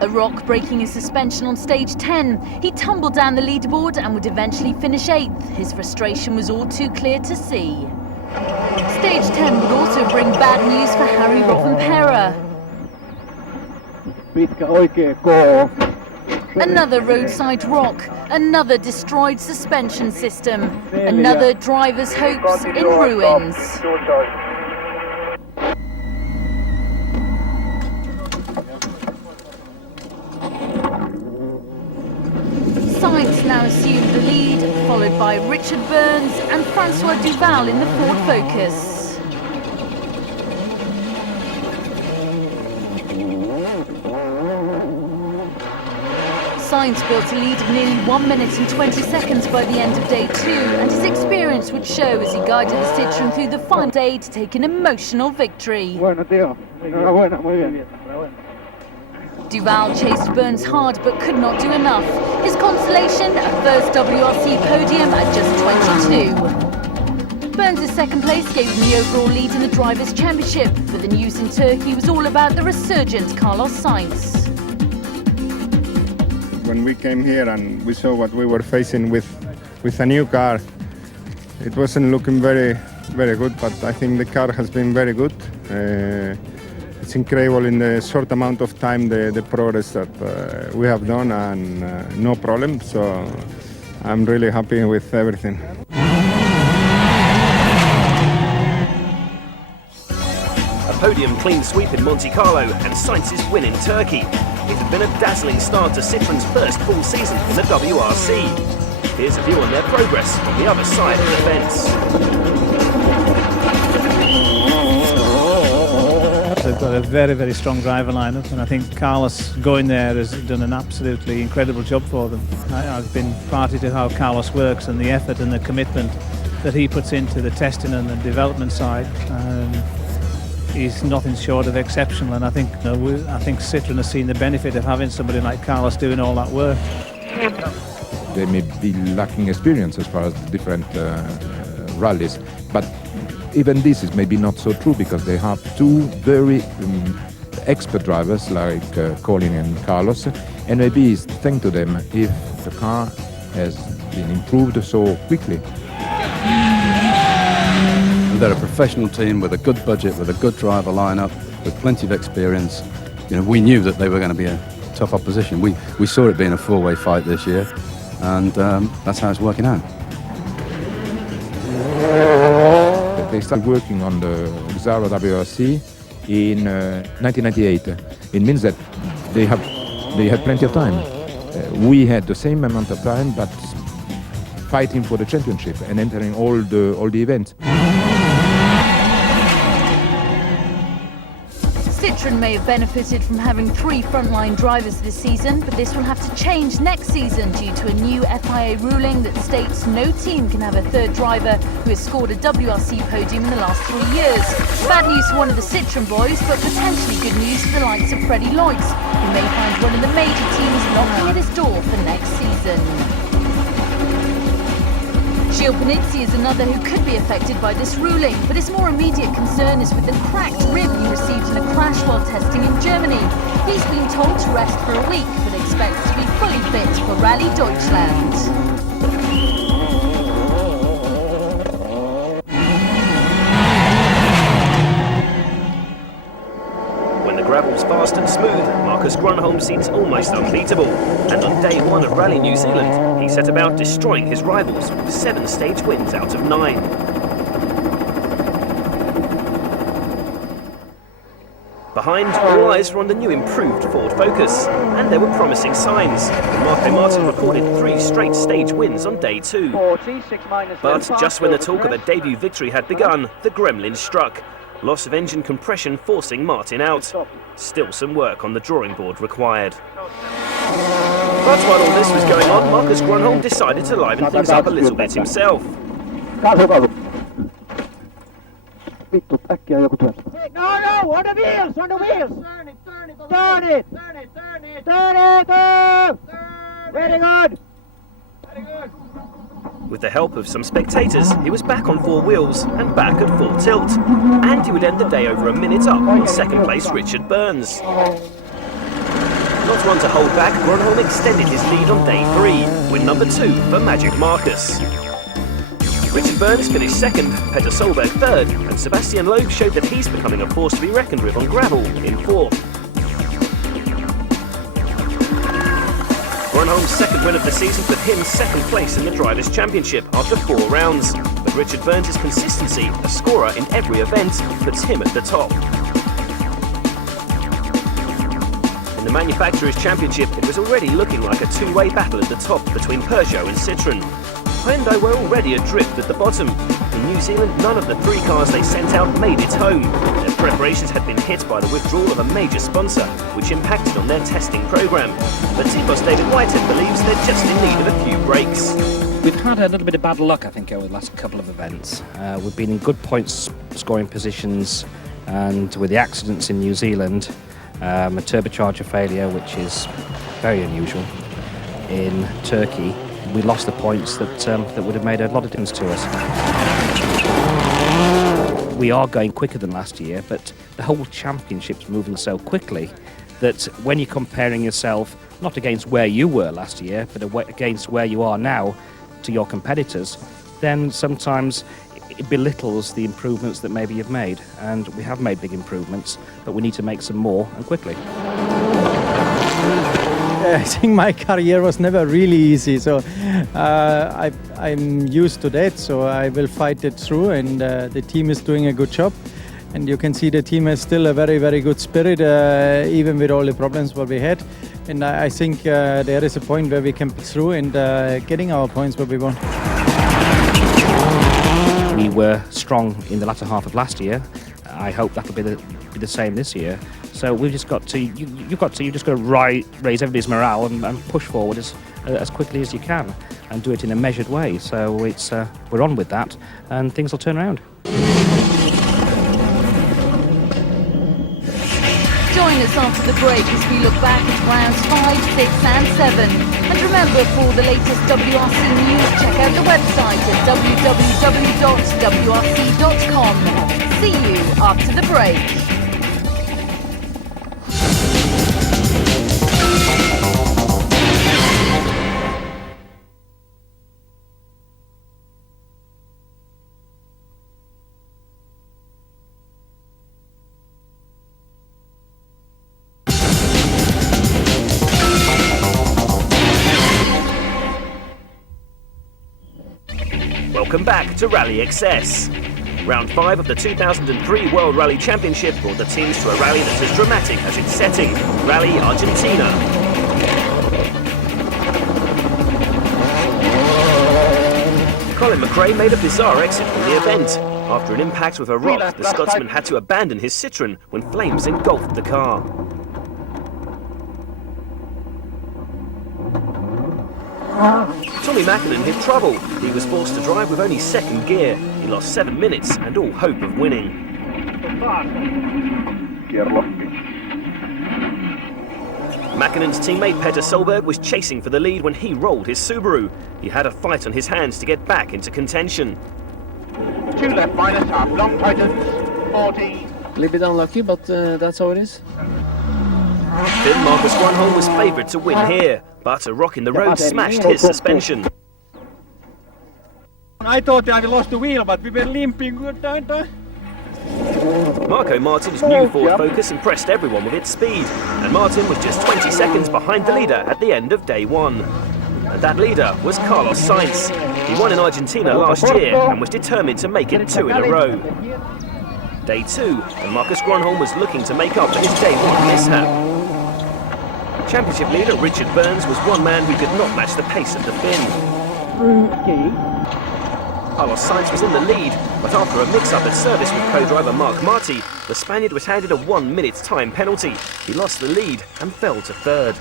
A rock breaking his suspension on stage 10. He tumbled down the leaderboard and would eventually finish 8th. His frustration was all too clear to see. Stage 10 would also bring bad news for Harry Rovanperä. Another roadside rock, another destroyed suspension system, another driver's hopes in ruins. Sainz now assumed the lead, followed by Richard Burns and Francois Duval in the Ford Focus. Sainz built a lead of nearly 1 minute and 20 seconds by the end of day 2, and his experience would show as he guided the Citroën through the final day to take an emotional victory. Duval chased Burns hard but could not do enough. His consolation, a first WRC podium at just 22. Burns' second place gave him the overall lead in the Drivers' Championship, but the news in Turkey was all about the resurgent Carlos Sainz. When we came here and we saw what we were facing with a new car, it wasn't looking very good, but I think the car has been very good. It's incredible in the short amount of time the progress that we have done, and no problem, so I'm really happy with everything. A podium clean sweep in Monte Carlo and Sainz's win in Turkey. It had been a dazzling start to Citroën's first full season in the WRC. Here's a view on their progress on the other side of the fence. They've got a very, very strong driver lineup, and I think Carlos going there has done an absolutely incredible job for them. I've been party to how Carlos works and the effort and the commitment that he puts into the testing and the development side. He's nothing short of exceptional, and I think Citroën has seen the benefit of having somebody like Carlos doing all that work. They may be lacking experience as far as the different rallies, but even this is maybe not so true because they have two very expert drivers like Colin and Carlos, and maybe it's thanks to them if the car has been improved so quickly. They're a professional team with a good budget, with a good driver lineup, with plenty of experience. You know, we knew that they were going to be a tough opposition. We saw it being a four-way fight this year, and that's how it's working out. They started working on the Zara WRC in 1998. It means that they had plenty of time. We had the same amount of time, but fighting for the championship and entering all the events. Citroën may have benefited from having 3 frontline drivers this season, but this will have to change next season due to a new FIA ruling that states no team can have a third driver who has scored a WRC podium in the last 3 years. Bad news for one of the Citroën boys, but potentially good news for the likes of Freddie Loitz, who may find one of the major teams knocking at his door for next season. Gilles Panizzi is another who could be affected by this ruling, but his more immediate concern is with the cracked rib he received in a crash while testing in Germany. He's been told to rest for a week, but expects to be fully fit for Rally Deutschland. When the gravel's fast and smooth, Marcus Grönholm seems almost unbeatable, and on day one of Rally New Zealand, he set about destroying his rivals with 7 stage wins out of 9. Behind, all eyes were on the new improved Ford Focus, and there were promising signs. Marco Martin recorded 3 straight stage wins on day 2. But just when the talk of a debut victory had begun, the gremlin struck. Loss of engine compression forcing Martin out. Still some work on the drawing board required. But while all this was going on, Marcus Grönholm decided to liven things up a little bit himself. No, on the wheels! Turn it! Very good! With the help of some spectators, he was back on 4 wheels and back at full tilt. And he would end the day over a minute up on second place Richard Burns. Not one to hold back, Grönholm extended his lead on day 3, win number 2 for Magic Marcus. Richard Burns finished second, Petter Solberg third, and Sebastian Loeb showed that he's becoming a force to be reckoned with on gravel in 4th. Grönholm's second win of the season put him second place in the Drivers' Championship after 4 rounds. But Richard Burns' consistency, a scorer in every event, puts him at the top. In the Manufacturers' Championship, it was already looking like a 2-way battle at the top between Peugeot and Citroën. Hyundai were already adrift at the bottom. In New Zealand, none of the 3 cars they sent out made it home. Their preparations had been hit by the withdrawal of a major sponsor, which impacted on their testing programme. But team boss David Whitehead believes they're just in need of a few breaks. We've had a little bit of bad luck, I think, over the last couple of events. We've been in good points scoring positions, and with the accidents in New Zealand, a turbocharger failure, which is very unusual, in Turkey, we lost the points that would have made a lot of difference to us. We are going quicker than last year, but the whole championship's moving so quickly that when you're comparing yourself, not against where you were last year, but against where you are now to your competitors, then sometimes it belittles the improvements that maybe you've made. And we have made big improvements, but we need to make some more, and quickly. I think my career was never really easy, so I'm used to that, so I will fight it through, and the team is doing a good job, and you can see the team has still a very, very good spirit, even with all the problems what we had, and I think there is a point where we can pull through and getting our points where we want. We were strong in the latter half of last year. I hope that'll be the same this year. So we've just got to, you've just got to raise everybody's morale and push forward as quickly as you can, and do it in a measured way. So we're on with that, and things will turn around. Join us after the break as we look back at rounds 5, 6 and 7. And remember, for the latest WRC news, check out the website at www.wrc.com. See you after the break. Welcome back to Rally XS. Round 5 of the 2003 World Rally Championship brought the teams to a rally that's as dramatic as its setting, Rally Argentina. Colin McRae made a bizarre exit from the event. After an impact with a rock, the Scotsman had to abandon his Citroën when flames engulfed the car. Tommy Mäkinen hit trouble. He was forced to drive with only second gear. He lost 7 minutes and all hope of winning. Mäkinen's teammate Petter Solberg was chasing for the lead when he rolled his Subaru. He had a fight on his hands to get back into contention. 2 left minus, half long tightens, 40. A little bit unlucky, but that's how it is. Then Marcus Grönholm was favoured to win here, but a rock in the road smashed his suspension. I thought I lost the wheel, but we were limping good. Marco Martin's new Ford Focus impressed everyone with its speed, and Martin was just 20 seconds behind the leader at the end of day one. And that leader was Carlos Sainz. He won in Argentina last year and was determined to make it 2 in a row. Day 2, and Marcus Grönholm was looking to make up for his day 1 mishap. Championship leader Richard Burns was one man who could not match the pace of the Finn. Carlos Sainz was in the lead, but after a mix-up at service with co-driver Marc Marti, the Spaniard was handed a 1 minute time penalty. He lost the lead and fell to third.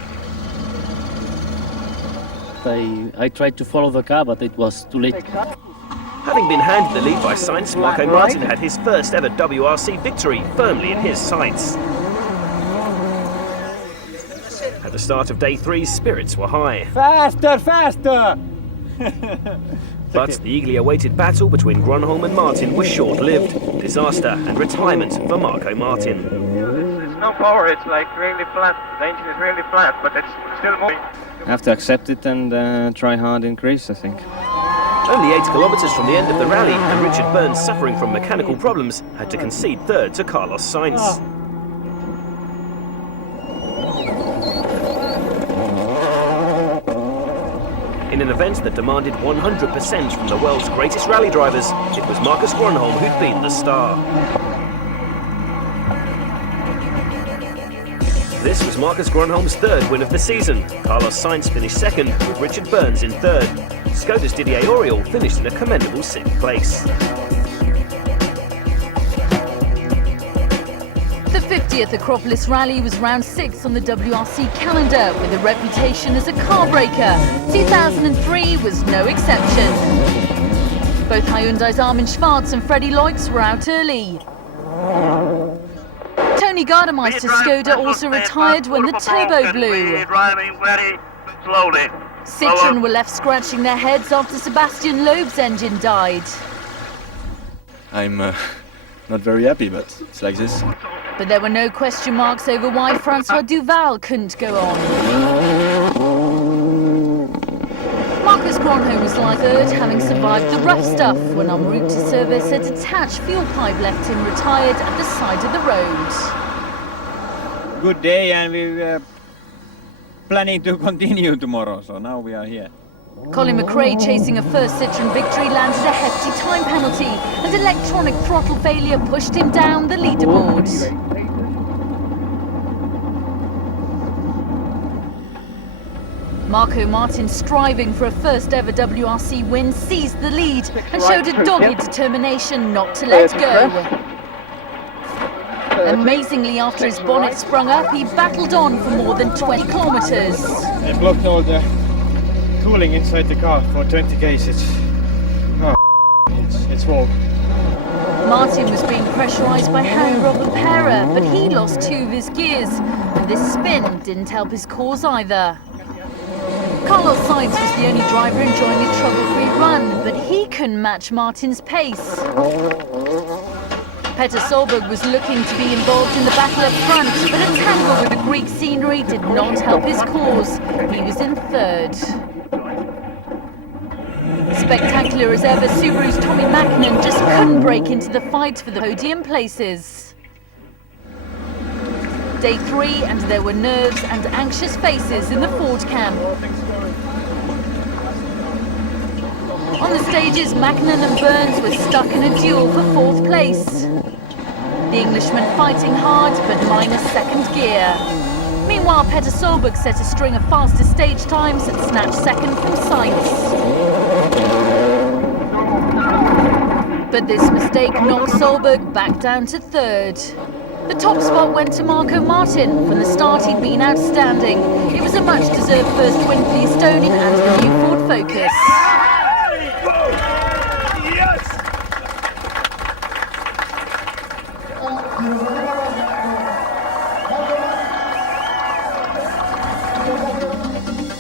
I tried to follow the car, but it was too late. Having been handed the lead by Sainz, Marco Martin had his first ever WRC victory firmly in his sights. At the start of day 3, spirits were high. Faster, faster! But the eagerly awaited battle between Grönholm and Martin was short-lived. Disaster and retirement for Marco Martin. There's no power, it's like really flat. The engine is really flat, but it's still moving. I have to accept it and try hard in Greece, I think. Only 8 kilometers from the end of the rally, and Richard Burns, suffering from mechanical problems, had to concede third to Carlos Sainz. In an event that demanded 100% from the world's greatest rally drivers, it was Marcus Grönholm who'd been the star. This was Marcus Grönholm's 3rd win of the season. Carlos Sainz finished 2nd, with Richard Burns in 3rd. Skoda's Didier Auriol finished in a commendable 6th place. The 50th Acropolis Rally was round 6 on the WRC calendar, with a reputation as a car breaker. 2003 was no exception. Both Hyundai's Armin Schwarz and Freddie Loix were out early. Tony Gardemeister's Skoda also retired when the turbo blew. Driving very slowly. Citroën were left scratching their heads after Sebastian Loeb's engine died. I'm not very happy, but it's like this. But there were no question marks over why Francois Duval couldn't go on. Marcus Grönholm was like third, having survived the rough stuff when en route to service a detached fuel pipe left him retired at the side of the road. Good day, and we were planning to continue tomorrow, so now we are here. Colin McRae, chasing a first Citroën victory, landed a hefty time penalty, and electronic throttle failure pushed him down the leaderboard. Marco Martin, striving for a first ever WRC win, seized the lead and showed a dogged determination not to let go. Amazingly, after his bonnet sprung up, he battled on for more than 20 kilometers. I blocked all the cooling inside the car for 20 k's. It's wrong. Martin was being pressurised by Harry Robert Pera, but he lost 2 of his gears, and this spin didn't help his cause either. Carlos Sainz was the only driver enjoying a trouble-free run, but he couldn't match Martin's pace. Petter Solberg was looking to be involved in the battle up front, but a tangle with the Greek scenery did not help his cause. He was in 3rd. Spectacular as ever, Subaru's Tommy Mäkinen just couldn't break into the fight for the podium places. Day 3, and there were nerves and anxious faces in the Ford camp. On the stages, Mäkinen and Burns were stuck in a duel for 4th place. The Englishman fighting hard, but minus 2nd gear. Meanwhile, Petter Solberg set a string of faster stage times and snatched 2nd from Sainz. But this mistake knocked Solberg back down to 3rd. The top spot went to Marco Martin. From the start, he'd been outstanding. It was a much-deserved first win for the Estonian and the new Ford Focus.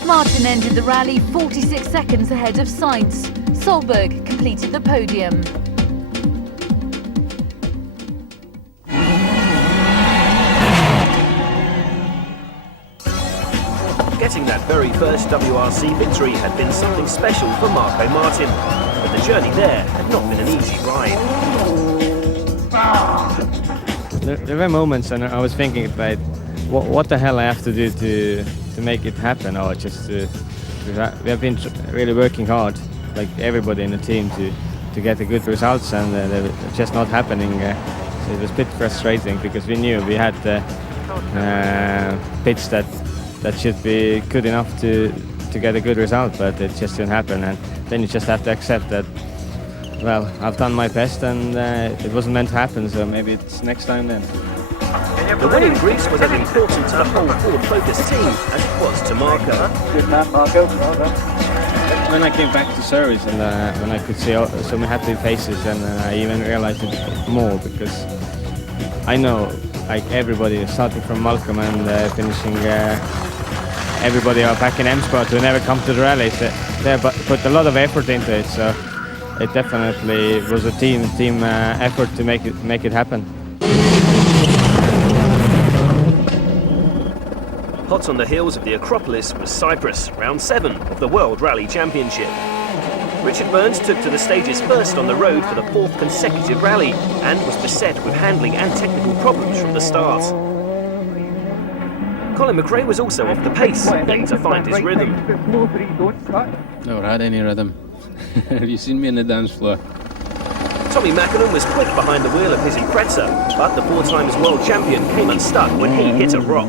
Martin ended the rally 46 seconds ahead of Sainz. Solberg completed the podium. Getting that very first WRC victory had been something special for Marco Martin, but the journey there had not been an easy ride. there were moments, and I was thinking about what the hell I have to do to make it happen, or just we have been really working hard, like everybody in the team, to get the good results, and they're just not happening. So it was a bit frustrating because we knew we had the pitch that should be good enough to get a good result, but it just didn't happen. And then you just have to accept that, well, I've done my best, and it wasn't meant to happen, so maybe it's next time then. The win in Greece was as important to the whole Ford-focused team as it was to Marco. When I came back to service and when I could see so many happy faces, and I even realized it more, because I know, like everybody, starting from Malcolm and finishing, everybody are back in M-Sport who never come to the rallies. They put a lot of effort into it, so it definitely was a team effort to make it happen. Hot on the heels of the Acropolis was Cyprus, round 7 of the World Rally Championship. Richard Burns took to the stages first on the road for the 4th consecutive rally and was beset with handling and technical problems from the start. Colin McRae was also off the pace, yet to find his rhythm. Never had any rhythm. Have you seen me on the dance floor? Tommy Mackinnon was quick behind the wheel of his Impreza, but the 4 times world champion came unstuck when he hit a rock.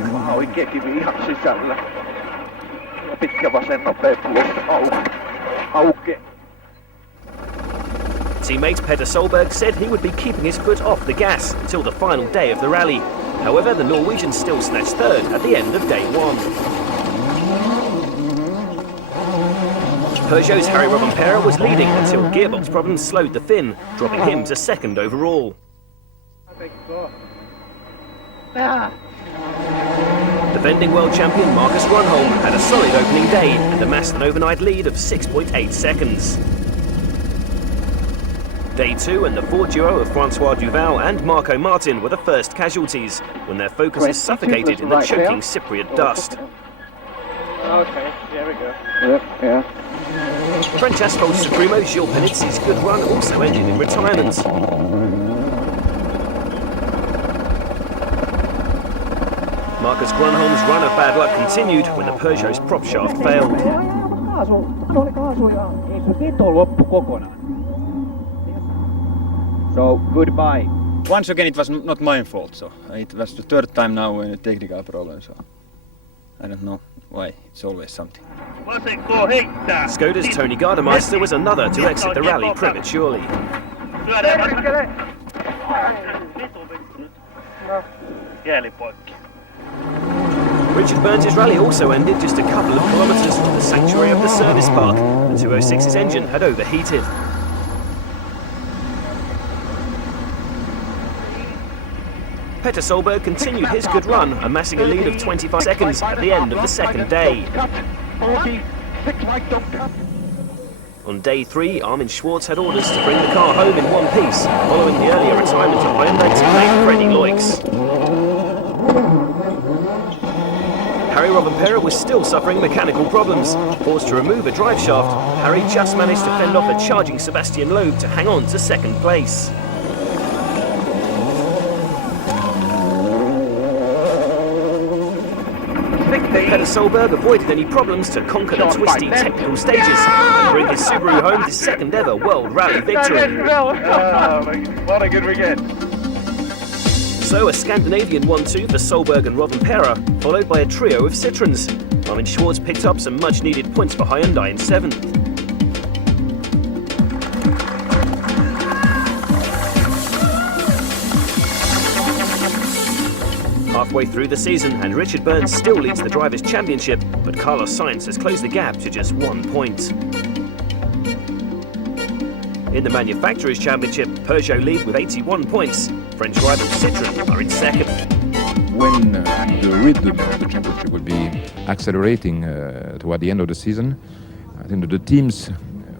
Teammate Petter Solberg said he would be keeping his foot off the gas until the final day of the rally. However, the Norwegian still snatched 3rd at the end of day 1. Peugeot's Harry Robben-Pera was leading until gearbox problems slowed the Finn, dropping him to 2nd overall. Defending world champion Marcus Grönholm had a solid opening day and amassed an overnight lead of 6.8 seconds. Day 2 and the Ford duo of Francois Duval and Marco Martin were the first casualties when their focuses suffocated in the choking Cypriot dust. Okay, there we go. Yeah. French Asphalt Supremo Gilles Panizzi's good run also ended in retirement. Marcus Grönholm's run of bad luck continued when the Peugeot's prop shaft failed. So, goodbye. Once again, it was not my fault, so it was the 3rd time now in a technical problem, so I don't know why, it's always something. Skoda's Tony Gardemeister was another to exit the rally prematurely. Richard Burns' rally also ended just a couple of kilometres from the sanctuary of the service park. The 206's engine had overheated. Petter Solberg continued his good run, amassing a lead of 25 seconds at the end of the 2nd day. On day 3, Armin Schwartz had orders to bring the car home in one piece, following the earlier retirement of Hyundai teammate Freddie Loix. Harry Robben-Pera was still suffering mechanical problems. Forced to remove a drive shaft, Harry just managed to fend off a charging Sebastian Loeb to hang on to 2nd place. Petter Solberg avoided any problems to conquer the twisty technical stages and bring his Subaru home his 2nd ever World Rally victory. What a good weekend. So a Scandinavian 1-2 for Solberg and Robben-Pera, followed by a trio of Citroens. Armin Schwartz picked up some much needed points for Hyundai in 7th. Halfway through the season, and Richard Burns still leads the Drivers' Championship, but Carlos Sainz has closed the gap to just 1 point. In the Manufacturers' Championship, Peugeot lead with 81 points. French rivals Citroën are in 2nd. When the rhythm of the championship will be accelerating toward the end of the season, I think that the teams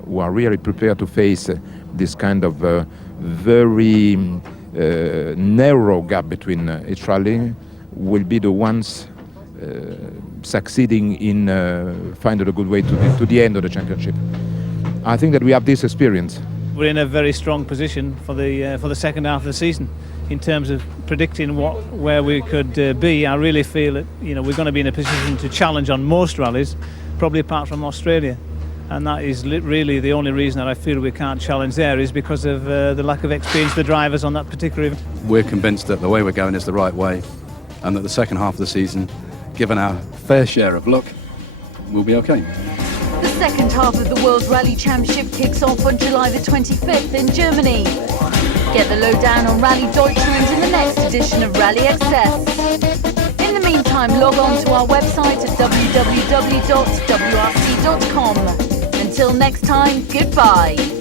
who are really prepared to face this kind of very narrow gap between each rally will be the ones succeeding in finding a good way to the end of the championship. I think that we have this experience. We're in a very strong position for the second half of the season. in terms of predicting where we could be. I really feel that we're going to be in a position to challenge on most rallies, probably apart from Australia. And that is really the only reason that I feel we can't challenge there is because of the lack of experience of the drivers on that particular event. We're convinced that the way we're going is the right way, and that the second half of the season, given our fair share of luck, we'll be okay. The second half of the World Rally Championship kicks off on July the 25th in Germany. Get the lowdown on Rally Deutschland in the next edition of Rally Access. In the meantime, log on to our website at www.wrc.com. Until next time, goodbye.